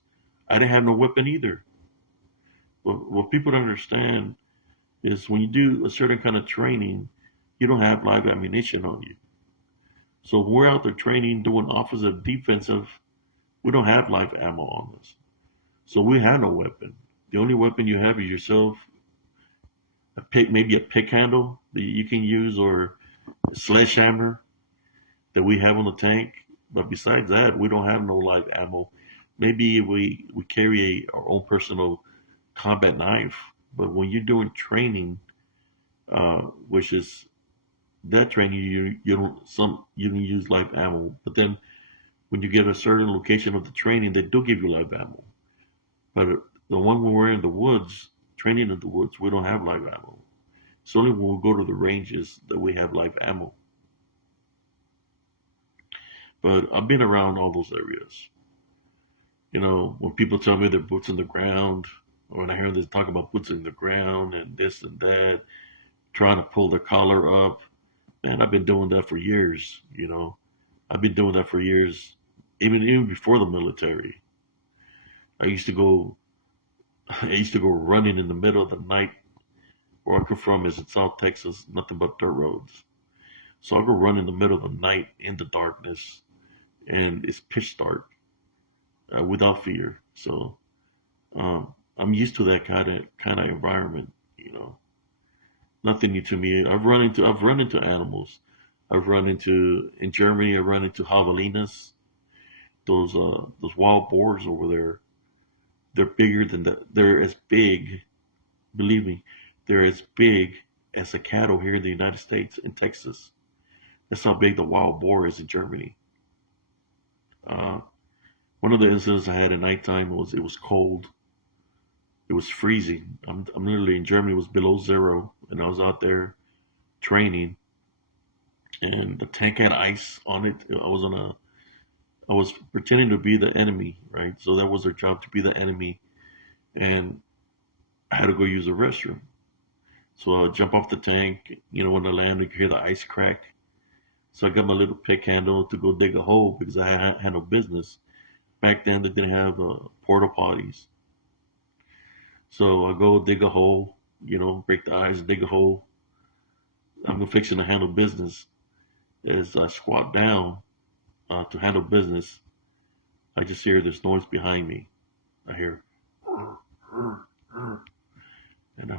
I didn't have no weapon either. But what people don't understand is when you do a certain kind of training, you don't have live ammunition on you. So when we're out there training, doing offensive, defensive, we don't have live ammo on us. So we have no weapon. The only weapon you have is yourself, a pick, maybe a pick handle that you can use, or a sledgehammer that we have on the tank. But besides that, we don't have no live ammo. Maybe we carry our own personal combat knife. But when you're doing training, which is that training, you can use live ammo. But then when you get a certain location of the training, they do give you live ammo. But the one when we're in the woods, training in the woods, we don't have live ammo. It's only when we go to the ranges that we have live ammo. But I've been around all those areas. When people tell me they're boots in the ground, or when I hear them talk about boots in the ground and this and that, trying to pull their collar up, man, I've been doing that for years. I've been doing that for years, even before the military. I used to go, I used to go running in the middle of the night. Where I come from is in South Texas, nothing but dirt roads. So I go run in the middle of the night in the darkness, and it's pitch dark, without fear. So I'm used to that kind of environment. Nothing new to me. I've run into animals. I've run into in Germany. I've run into javelinas, those wild boars over there. They're bigger than that. They're as big. Believe me, they're as big as a cattle here in the United States, in Texas. That's how big the wild boar is in Germany. Uh, One of the incidents I had at nighttime was it was cold. It was freezing. I'm literally in Germany. It was below zero, and I was out there training, and the tank had ice on it. I was pretending to be the enemy, right? So that was their job, to be the enemy, and I had to go use the restroom. So I jump off the tank. When I land, you can hear the ice crack. So I got my little pick handle to go dig a hole because I had no business. Back then, they didn't have porta potties. So I go dig a hole, break the ice, dig a hole. I'm fixing to handle business. As I squat down to handle business, I just hear this noise behind me. I hear, and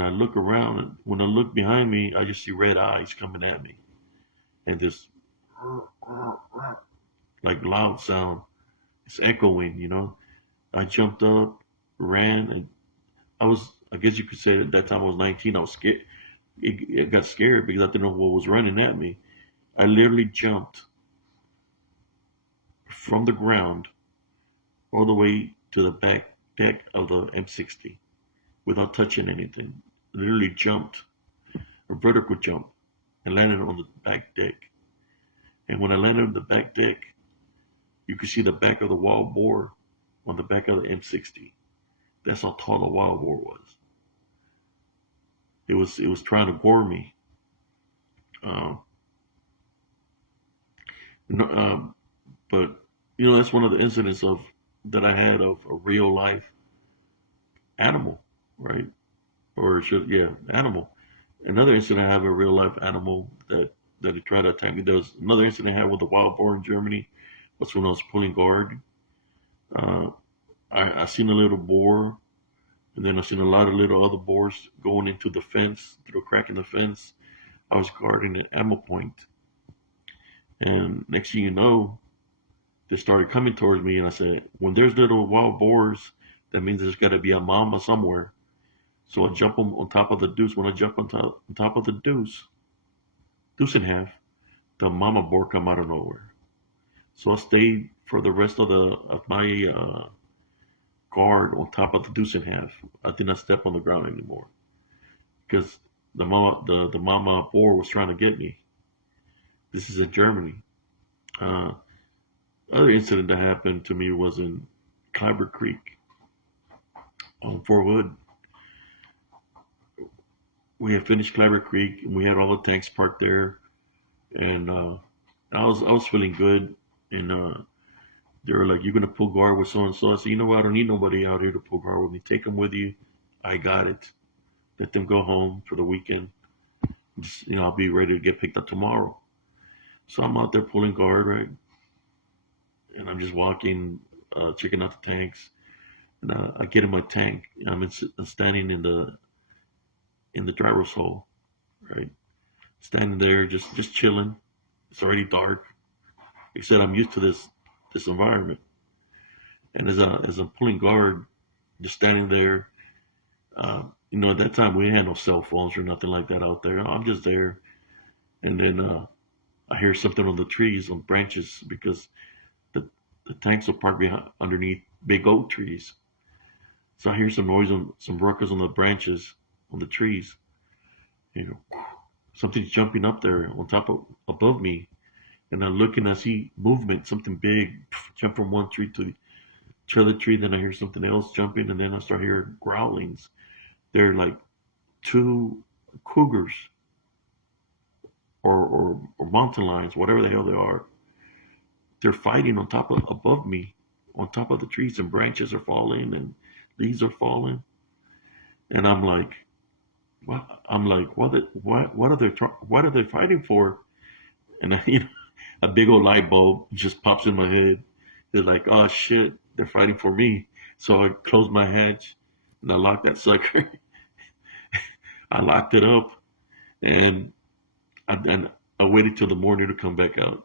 I look around, and when I look behind me, I just see red eyes coming at me, and this like loud sound. It's echoing. I jumped up, ran, and I guess you could say at that time I was 19. I was scared. It got scared because I didn't know what was running at me. I literally jumped from the ground all the way to the back deck of the M60 without touching anything. Literally jumped, a vertical jump, and landed on the back deck. And when I landed on the back deck, You could see the back of the wild boar on the back of the M60. That's how tall the wild boar was. It was trying to gore me. Um, no, but that's one of the incidents of that I had of a real life animal, right? Or should yeah, animal. Another incident I have a real life animal that he tried to attack me. There was another incident I had with a wild boar in Germany. Was when I was pulling guard. Uh, I seen a little boar, and then I seen a lot of little other boars going into the fence through a crack in the fence. I was guarding an ammo point, and next thing you know, they started coming towards me, and I said, "When there's little wild boars, that means there's got to be a mama somewhere." So I jump on top of the deuce. When I jump on top of the deuce and half, the mama boar come out of nowhere. So I stayed for the rest of my guard on top of the deuce and half. I did not step on the ground anymore because the mama boar was trying to get me. This is in Germany. Uh, Other incident that happened to me was in Clyber Creek on Fort Hood. We had finished Clyber Creek and we had all the tanks parked there, and I was feeling good, and they were like, "You're gonna pull guard with so and so." I said, "You know what? I don't need nobody out here to pull guard with me. Take them with you. I got it. Let them go home for the weekend. Just, I'll be ready to get picked up tomorrow." So I'm out there pulling guard, right? And I'm just walking, checking out the tanks, and I get in my tank. I'm standing in the driver's hole, right? Standing there, just chilling. It's already dark. Except I'm used to this environment, and as I'm pulling guard, just standing there. At that time we had no cell phones or nothing like that out there. I'm just there, and then I hear something on the trees, on branches, because the the tanks are parked behind, underneath big oak trees. So I hear some noise on some ruckus on the branches, on the trees. You know, something's jumping up there on top of above me, and I look and I see movement, something big jump from one tree to the other tree. Then I hear something else jumping, and then I start hearing growlings. They're like two cougars or mountain lions, whatever the hell they are. They're fighting on top of above me, on top of the trees, and branches are falling and leaves are falling. And I'm like, what? I'm like, what are they fighting for? And a big old light bulb just pops in my head. They're like, oh shit, they're fighting for me. So I closed my hatch and I locked that sucker. I locked it up, and I waited till the morning to come back out.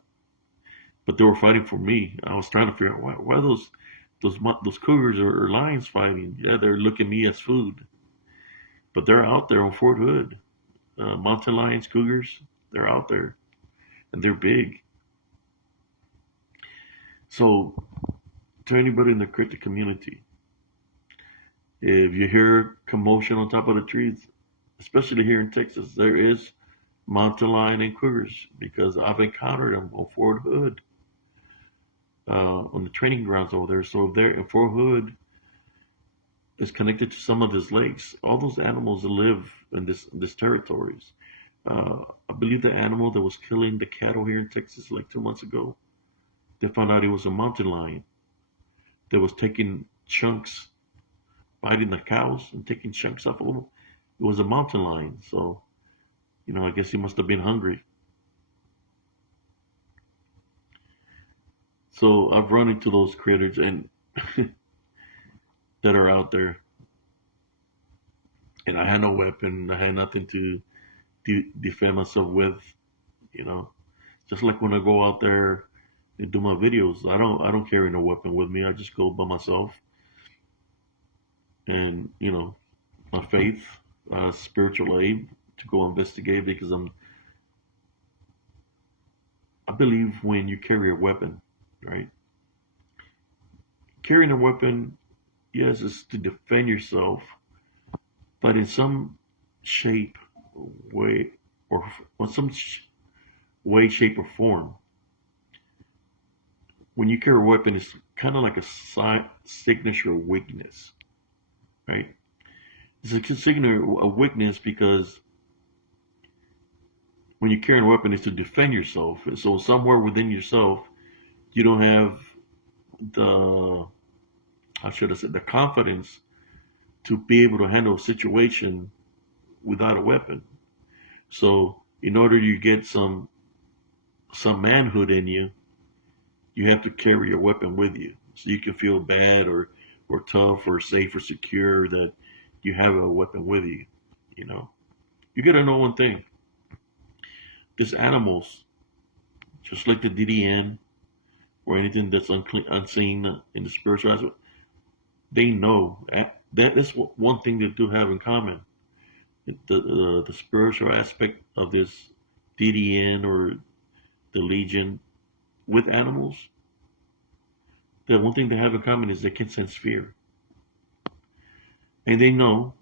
But they were fighting for me. I was trying to figure out why those cougars or lions fighting. Yeah, they're looking at me as food, but they're out there on Fort Hood. Mountain lions, cougars, they're out there and they're big. So to anybody in the cryptic community, if you hear commotion on top of the trees, especially here in Texas, there is mountain lion and cougars because I've encountered them on Fort Hood, on the training grounds over there. So there in Fort Hood is connected to some of these lakes. All those animals that live in this territories. I believe the animal that was killing the cattle here in Texas like 2 months ago, they found out it was a mountain lion that was taking chunks, biting the cows and taking chunks off of them. It was a mountain lion, so I guess he must have been hungry. So I've run into those critters and that are out there, and I had no weapon. I had nothing to defend myself with. You know, just like when I go out there and do my videos, I don't carry no weapon with me. I just go by myself, and my faith, spiritual aid to go investigate because I believe when you carry a weapon, right? Carrying a weapon, yes, is to defend yourself, but in some shape, way, or some way, shape, or form, when you carry a weapon, it's kind of like a signature weakness, right? It's a signature of weakness because when you carry a weapon, it's to defend yourself. So somewhere within yourself, you don't have the, how should I say, the confidence to be able to handle a situation without a weapon. So in order to get some manhood in you, you have to carry your weapon with you, so you can feel bad or tough or safe or secure that you have a weapon with you. You know, you got to know one thing: these animals, just like the DDN or anything that's unseen in the spiritual aspect, they know that is one thing they do have in common. The spiritual aspect of this DDN or the Legion with animals, the one thing they have in common is they can sense fear, and they know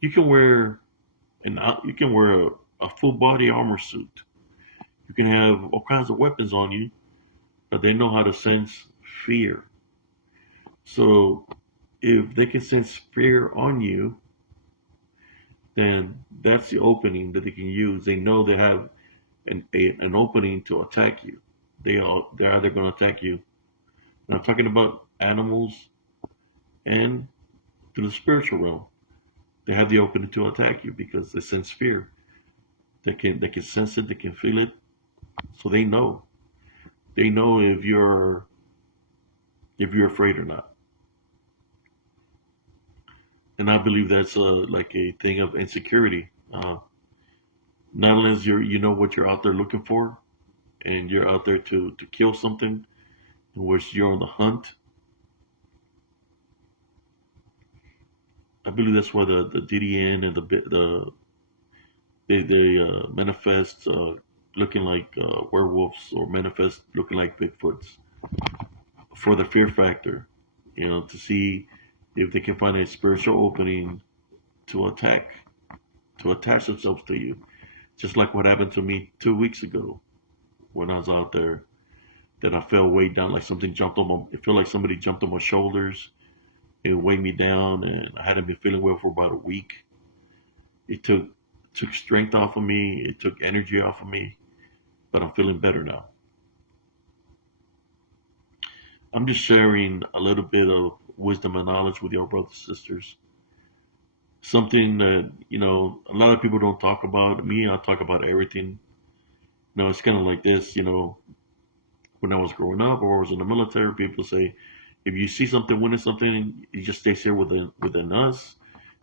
you can wear you can wear a full body armor suit. You can have all kinds of weapons on you, but they know how to sense fear. So if they can sense fear on you, then that's the opening that they can use. They know they have an opening to attack you. They're either going to attack you. And I'm talking about animals and to the spiritual realm. They have the opening to attack you because they sense fear. They can sense it. They can feel it. So they know. They know if you're afraid or not. And I believe that's like a thing of insecurity. Not only is you know what you're out there looking for, and you're out there to kill something, in which you're on the hunt. I believe that's why the DDN and they manifest looking like werewolves or manifest looking like Bigfoots for the fear factor, to see if they can find a spiritual opening to attack, to attach themselves to you. Just like what happened to me 2 weeks ago when I was out there, that I fell way down, like something jumped on my, it felt like somebody jumped on my shoulders. It weighed me down, and I hadn't been feeling well for about a week. It took strength off of me. It took energy off of me, but I'm feeling better now. I'm just sharing a little bit of wisdom and knowledge with your brothers and sisters. Something that a lot of people don't talk about. Me, I talk about everything. It's kind of like this. When I was growing up or I was in the military, people say, if you see something, winning something, it just stays here within us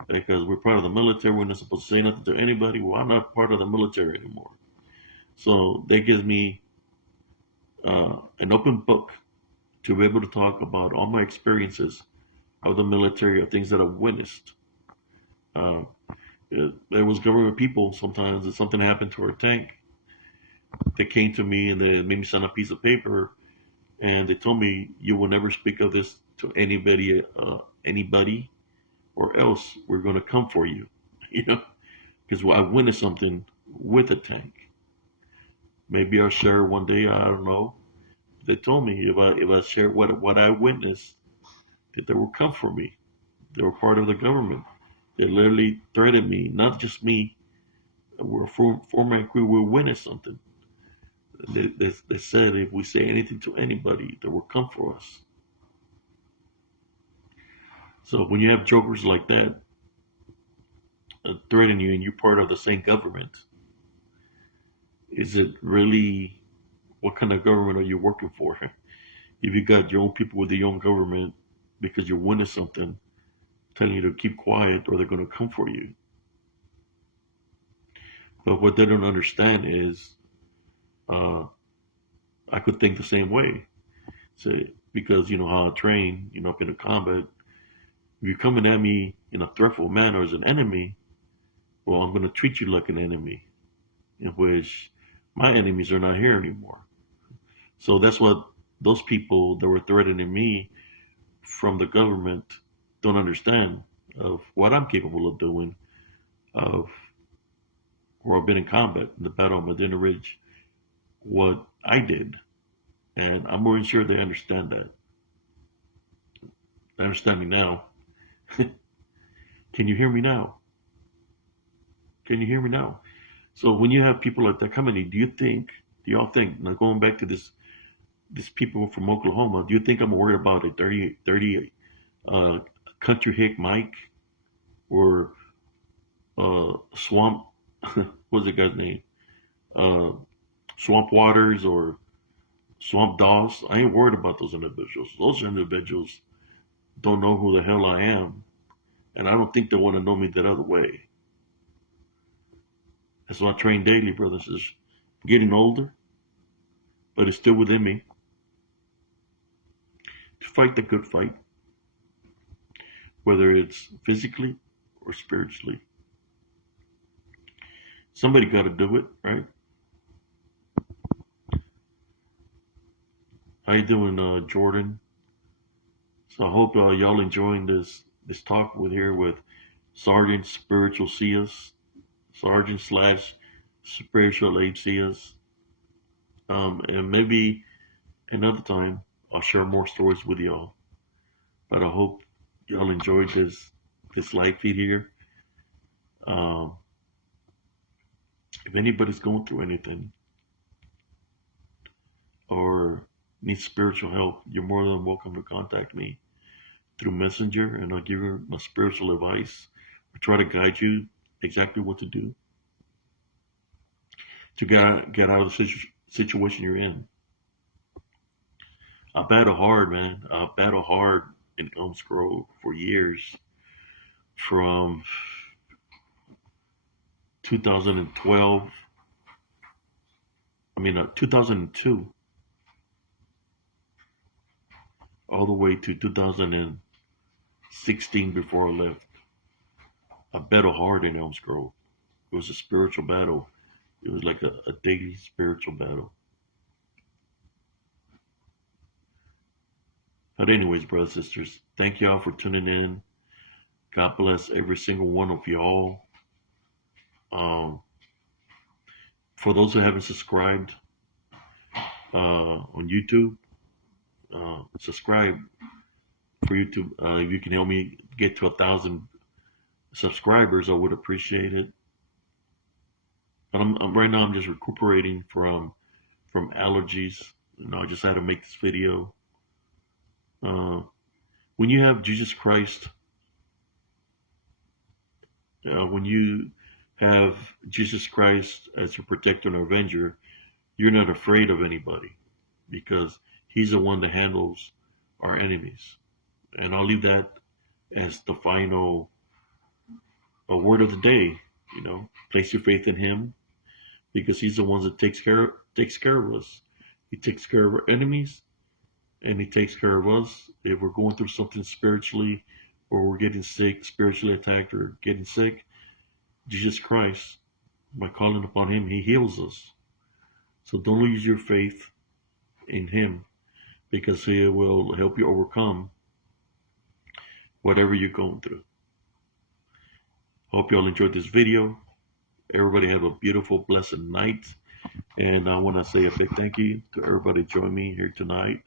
because we're part of the military. We're not supposed to say nothing to anybody. Well, I'm not part of the military anymore. So that gives me an open book to be able to talk about all my experiences of the military or things that I've witnessed. Uh, there was government people sometimes if something happened to our tank. They came to me and they made me sign a piece of paper, and they told me you will never speak of this to anybody, or else we're going to come for you. You know, because I witnessed something with a tank. Maybe I'll share one day. I don't know. They told me if I share what I witnessed, that they will come for me. They were part of the government. They literally threatened me, not just me. We're former crew will witness something. They said if we say anything to anybody, they will come for us. So when you have jokers like that threatening you and you're part of the same government, is it really, what kind of government are you working for? If you got your own people with your own government because you're winning something, telling you to keep quiet or they're going to come for you. But what they don't understand is, uh, I could think the same way. Say, because you know how I train, up in the combat, if you're coming at me in a threatful manner as an enemy, well, I'm going to treat you like an enemy, in which my enemies are not here anymore. So that's what those people that were threatening me from the government don't understand of what I'm capable of doing, of where I've been in combat in the Battle of Medina Ridge, what I did. And I'm more than sure they understand that. They understand me now. Can you hear me now? Can you hear me now? So when you have people like that coming in, do y'all think, now going back to these people from Oklahoma, do you think I'm worried about a 30 uh, country hick Mike or Swamp, what's the guy's name? Uh, Swamp Waters or Swamp Doss? I ain't worried about those individuals. Those individuals don't know who the hell I am, and I don't think they want to know me that other way. That's why I train daily, brothers. Is getting older, but it's still within me to fight the good fight, whether it's physically or spiritually. Somebody got to do it, right? How you doing, Jordan? So I hope y'all enjoying this talk with here with Sergeant Spiritual Seers, Sergeant slash Spiritual HCS. And maybe another time I'll share more stories with y'all. But I hope y'all enjoyed this live feed here. Um, if anybody's going through anything or needs spiritual help, you're more than welcome to contact me through Messenger, and I'll give you my spiritual advice or try to guide you exactly what to do to get out of the situation you're in. I battle hard, man. I battle hard in Elms Grove for years, from 2012. 2002, all the way to 2016 before I left. I battled hard in Elms Grove. It was a spiritual battle. It was like a daily spiritual battle. But anyways, brothers and sisters, thank y'all for tuning in. God bless every single one of y'all. For those who haven't subscribed on YouTube, subscribe for YouTube. If you can help me get to 1,000 subscribers, I would appreciate it. But right now I'm just recuperating from allergies. I just had to make this video. When you have Jesus Christ, when you have Jesus Christ as your protector and avenger, you're not afraid of anybody because he's the one that handles our enemies. And I'll leave that as the final word of the day. Place your faith in him because he's the one that takes care of us. He takes care of our enemies, and he takes care of us if we're going through something spiritually, or we're getting sick, spiritually attacked, or getting sick. Jesus Christ, by calling upon him, he heals us. So don't lose your faith in him, because he will help you overcome whatever you're going through. Hope you all enjoyed this video. Everybody have a beautiful, blessed night. And I want to say a big thank you to everybody joining me here tonight.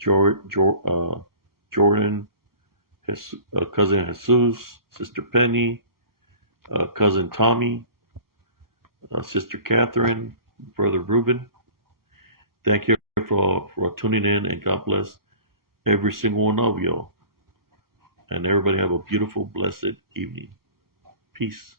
Jordan, cousin Jesus, Sister Penny, cousin Tommy, Sister Catherine, Brother Ruben. Thank you for tuning in, and God bless every single one of y'all. And everybody have a beautiful, blessed evening. Peace.